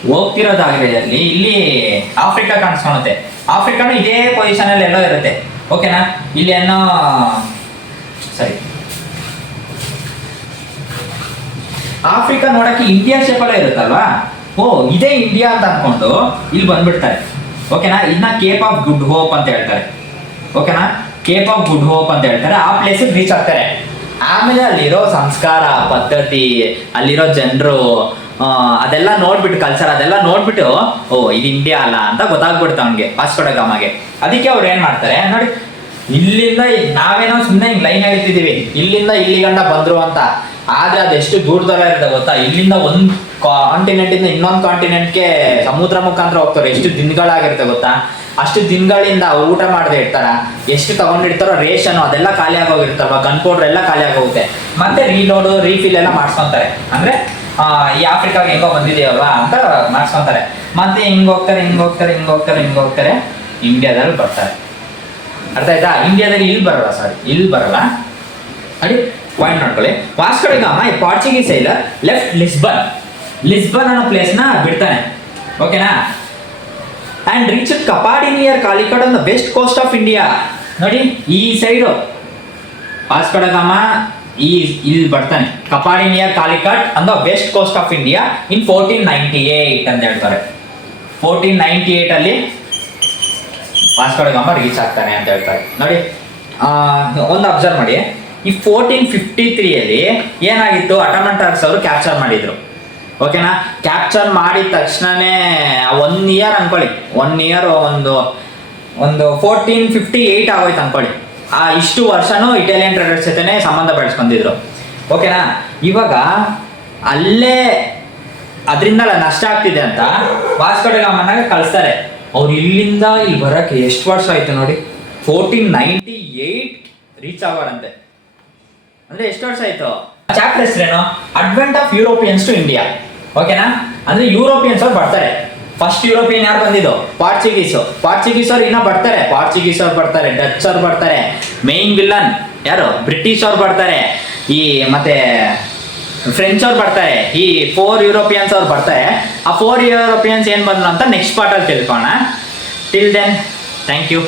ಹೋಗ್ತಿರೋ ದಾರಿಯಲ್ಲಿ ಇಲ್ಲಿ ಆಫ್ರಿಕಾ ಕಾಣಿಸ್ಕೊಳುತ್ತೆ. ಆಫ್ರಿಕಾನು ಇದೇ ಪೊಸಿಷನ್ ಅಲ್ಲಿ ಎಲ್ಲೋ ಇರುತ್ತೆ. ಓಕೆನಾ? ಇಲ್ಲಿ ಏನೋ ಆಫ್ರಿಕಾ ನೋಡಕ್ಕೆ ಇಂಡಿಯಾ ಶೇಪಲ್ಲೇ ಇರುತ್ತಲ್ವಾ, ಇದೇ ಇಂಡಿಯಾ ಅಂತ ಅನ್ಕೊಂಡು ಇಲ್ಲಿ ಬಂದ್ಬಿಡ್ತಾರೆ. ಓಕೆನಾ? ಇದನ್ನ ಕೇಪ್ ಆಫ್ ಗುಡ್ ಹೋಪ್ ಅಂತ ಹೇಳ್ತಾರೆ. ಓಕೆನಾ? ಕೇಪ್ ಆಫ್ ಗುಡ್ ಹೋಪ್ ಅಂತ ಹೇಳ್ತಾರೆ. ಆ ಪ್ಲೇಸಿಗೆ ರೀಚ್ ಆಗ್ತಾರೆ. ಆಮೇಲೆ ಅಲ್ಲಿರೋ ಸಂಸ್ಕಾರ ಪದ್ಧತಿ, ಅಲ್ಲಿರೋ ಜನರು, ಅದೆಲ್ಲ ನೋಡ್ಬಿಟ್ಟು, ಕಲ್ಚರ್ ಅದೆಲ್ಲ ನೋಡ್ಬಿಟ್ಟು, ಇದು ಇಂಡಿಯಾ ಅಲ್ಲ ಅಂತ ಗೊತ್ತಾಗ್ಬಿಡ್ತು ಅವ್ನಿಗೆ, ವಾಸ್ಕೋ ಡ ಗಾಮಾಗೆ. ಅದಕ್ಕೆ ಅವ್ರು ಏನ್ ಮಾಡ್ತಾರೆ ನೋಡಿ, ಇಲ್ಲಿಂದ ನಾವೇನೋ ಸುಮ್ಮನೆ ಹಿಂಗ್ ಲೈನ್ ಹೇಳ್ತಿದೀವಿ, ಇಲ್ಲಿಂದ ಇಲ್ಲಿ ಗಂಟ ಬಂದ್ರು ಅಂತ. ಆದ್ರೆ ಅದೆಷ್ಟು ದೂರದಲ್ಲ ಇರುತ್ತೆ ಗೊತ್ತಾ? ಇಲ್ಲಿಂದ ಒಂದು ಕಾಂಟಿನೆಂಟ್ ಇಂದ ಇನ್ನೊಂದು ಕಾಂಟಿನೆಂಟ್ಗೆ ಸಮುದ್ರ ಮುಖಾಂತರ ಹೋಗ್ತಾರೆ. ಎಷ್ಟು ದಿನಗಳಾಗಿರುತ್ತೆ ಗೊತ್ತಾ? ಅಷ್ಟು ದಿನಗಳಿಂದ ಊಟ ಮಾಡದೆ ಇರ್ತಾರ, ಎಷ್ಟು ತಗೊಂಡಿರ್ತಾರೋ ರೇಷನ್ ಅದೆಲ್ಲ ಖಾಲಿ ಆಗೋಗಿರ್ತಾರಲ್ವ, ಗನ್ ಪೌಡರ್ ಎಲ್ಲ ಖಾಲಿ ಆಗೋಗುತ್ತೆ. ಮತ್ತೆ ರೀಲೋಡು ರೀಫಿಲ್ ಎಲ್ಲ ಮಾಡ್ಸ್ಕೊಂತಾರೆ. ಅಂದ್ರೆ ಈ ಆಫ್ರಿಕಾಗೆ ಹೆಂಗೋ ಬಂದಿದೆಯಲ್ವಾ ಅಂತ ಮಾಡ್ಸ್ಕೊಂತಾರೆ. ಮತ್ತೆ ಹಿಂಗ್ ಹೋಗ್ತಾರೆ ಇಂಡಿಯಾದಲ್ಲಿ ಬರ್ತಾರೆ. ಅರ್ಥ ಆಯ್ತಾ? ಇಂಡಿಯಾದಲ್ಲಿ ಇಲ್ಲಿ ಬರಲ್ಲ. ಅಡಿ ಪಾಯಿಂಟ್ ನೋಡ್ಕೊಳ್ಳಿ. Vasco da Gama, a Portuguese sailor, left Lisbon ಅನ್ನೋ ಪ್ಲೇಸ್ ನ ಬಿಡ್ತಾನೆ. ಓಕೆನಾ? And reach Kappad near Calicut on the west coast of India. ನೋಡಿ, ಈ ಸೈಡು ವಾಸ್ಕೋ ಡ ಗಾಮಾ ಇಲ್ಲಿ ಬರ್ತಾನೆ. Kappad near Calicut on the west coast of India in 1498 ಅಂತ ಹೇಳ್ತಾರೆ. 1498 ಅಲ್ಲಿ ವಾಸ್ಕೋ ಡ ಗಾಮಾ ರೀಚ್ ಆಗ್ತಾನೆ ಅಂತ ಹೇಳ್ತಾರೆ. ನೋಡಿ, ಒಂದು ಅಬ್ಸರ್ವ್ ಮಾಡಿ. ಈ 1453 ಅಲ್ಲಿ ಏನಾಗಿತ್ತು, ಅಟಮನ್ ಟರ್ಕ್ಸ್ ಅವರು ಕ್ಯಾಪ್ಚರ್ ಮಾಡಿದ್ರು. ಓಕೆನಾ? ಕ್ಯಾಪ್ಚರ್ ಮಾಡಿದ ತಕ್ಷಣನೇ 1 ಇಯರ್ ಅನ್ಕೊಳ್ಳಿ, 1 ಇಯರ್ ಒಂದು 1458 ಆಗೋಯ್ತು ಅನ್ಕೊಳ್ಳಿ. ಆ ಇಷ್ಟು ವರ್ಷನೂ ಇಟಾಲಿಯನ್ ಟ್ರೇಡರ್ಸ್ ಜೊತೆನೆ ಸಂಬಂಧ ಬೆಳೆಸ್ಕೊಂಡಿದ್ರು. ಓಕೆನಾ. ಇವಾಗ ಅಲ್ಲೇ ಅದರಿಂದ ನಷ್ಟ ಆಗ್ತಿದೆ ಅಂತ ವಾಸ್ಕೋ ಡ ಗಾಮನಾಗ ಕಳಿಸ್ತಾರೆ. ಅವ್ರು ಇಲ್ಲಿಂದ ಇಲ್ಲಿ ಬರಕ್ಕೆ ಎಷ್ಟು ವರ್ಷ ಆಯ್ತು ನೋಡಿ, 1498 ರೀಚ್ ಆಗೋರಂತೆ. ಅಂದ್ರೆ ಎಷ್ಟು ವರ್ಷ ಆಯ್ತು. ಚಾಪ್ಟರ್ ಹೆಸರೇನು? Advent of Europeans to India. ಓಕೆನಾ. ಅಂದ್ರೆ ಯುರೋಪಿಯನ್ಸ್ ಅವ್ರು ಬರ್ತಾರೆ. ಫಸ್ಟ್ ಯುರೋಪಿಯನ್ ಯಾರು ಬಂದಿದ್ದು? ಪಾರ್ಚುಗೀಸ್ ಅವ್ರು ಇನ್ನ ಬರ್ತಾರೆ. ಪಾರ್ಚುಗೀಸ್ ಅವ್ರು ಬರ್ತಾರೆ, ಡಚ್ ಅವ್ರು ಬರ್ತಾರೆ, ಮೇನ್ ವಿಲ್ಲನ್ ಯಾರು? ಬ್ರಿಟಿಷ್ ಅವ್ರು ಬರ್ತಾರೆ, ಈ ಮತ್ತೆ ಫ್ರೆಂಚ್ ಅವ್ರು ಬರ್ತಾರೆ. ಈ 4 ಯುರೋಪಿಯನ್ಸ್ ಅವ್ರು ಬರ್ತಾರೆ. ಆ 4 ಯುರೋಪಿಯನ್ಸ್ ಏನ್ ಬಂದ್ರು ಅಂತ ನೆಕ್ಸ್ಟ್ ಪಾರ್ಟ್ ಅಲ್ಲಿ ತಿಳ್ಕೋಣ. Till then thank you.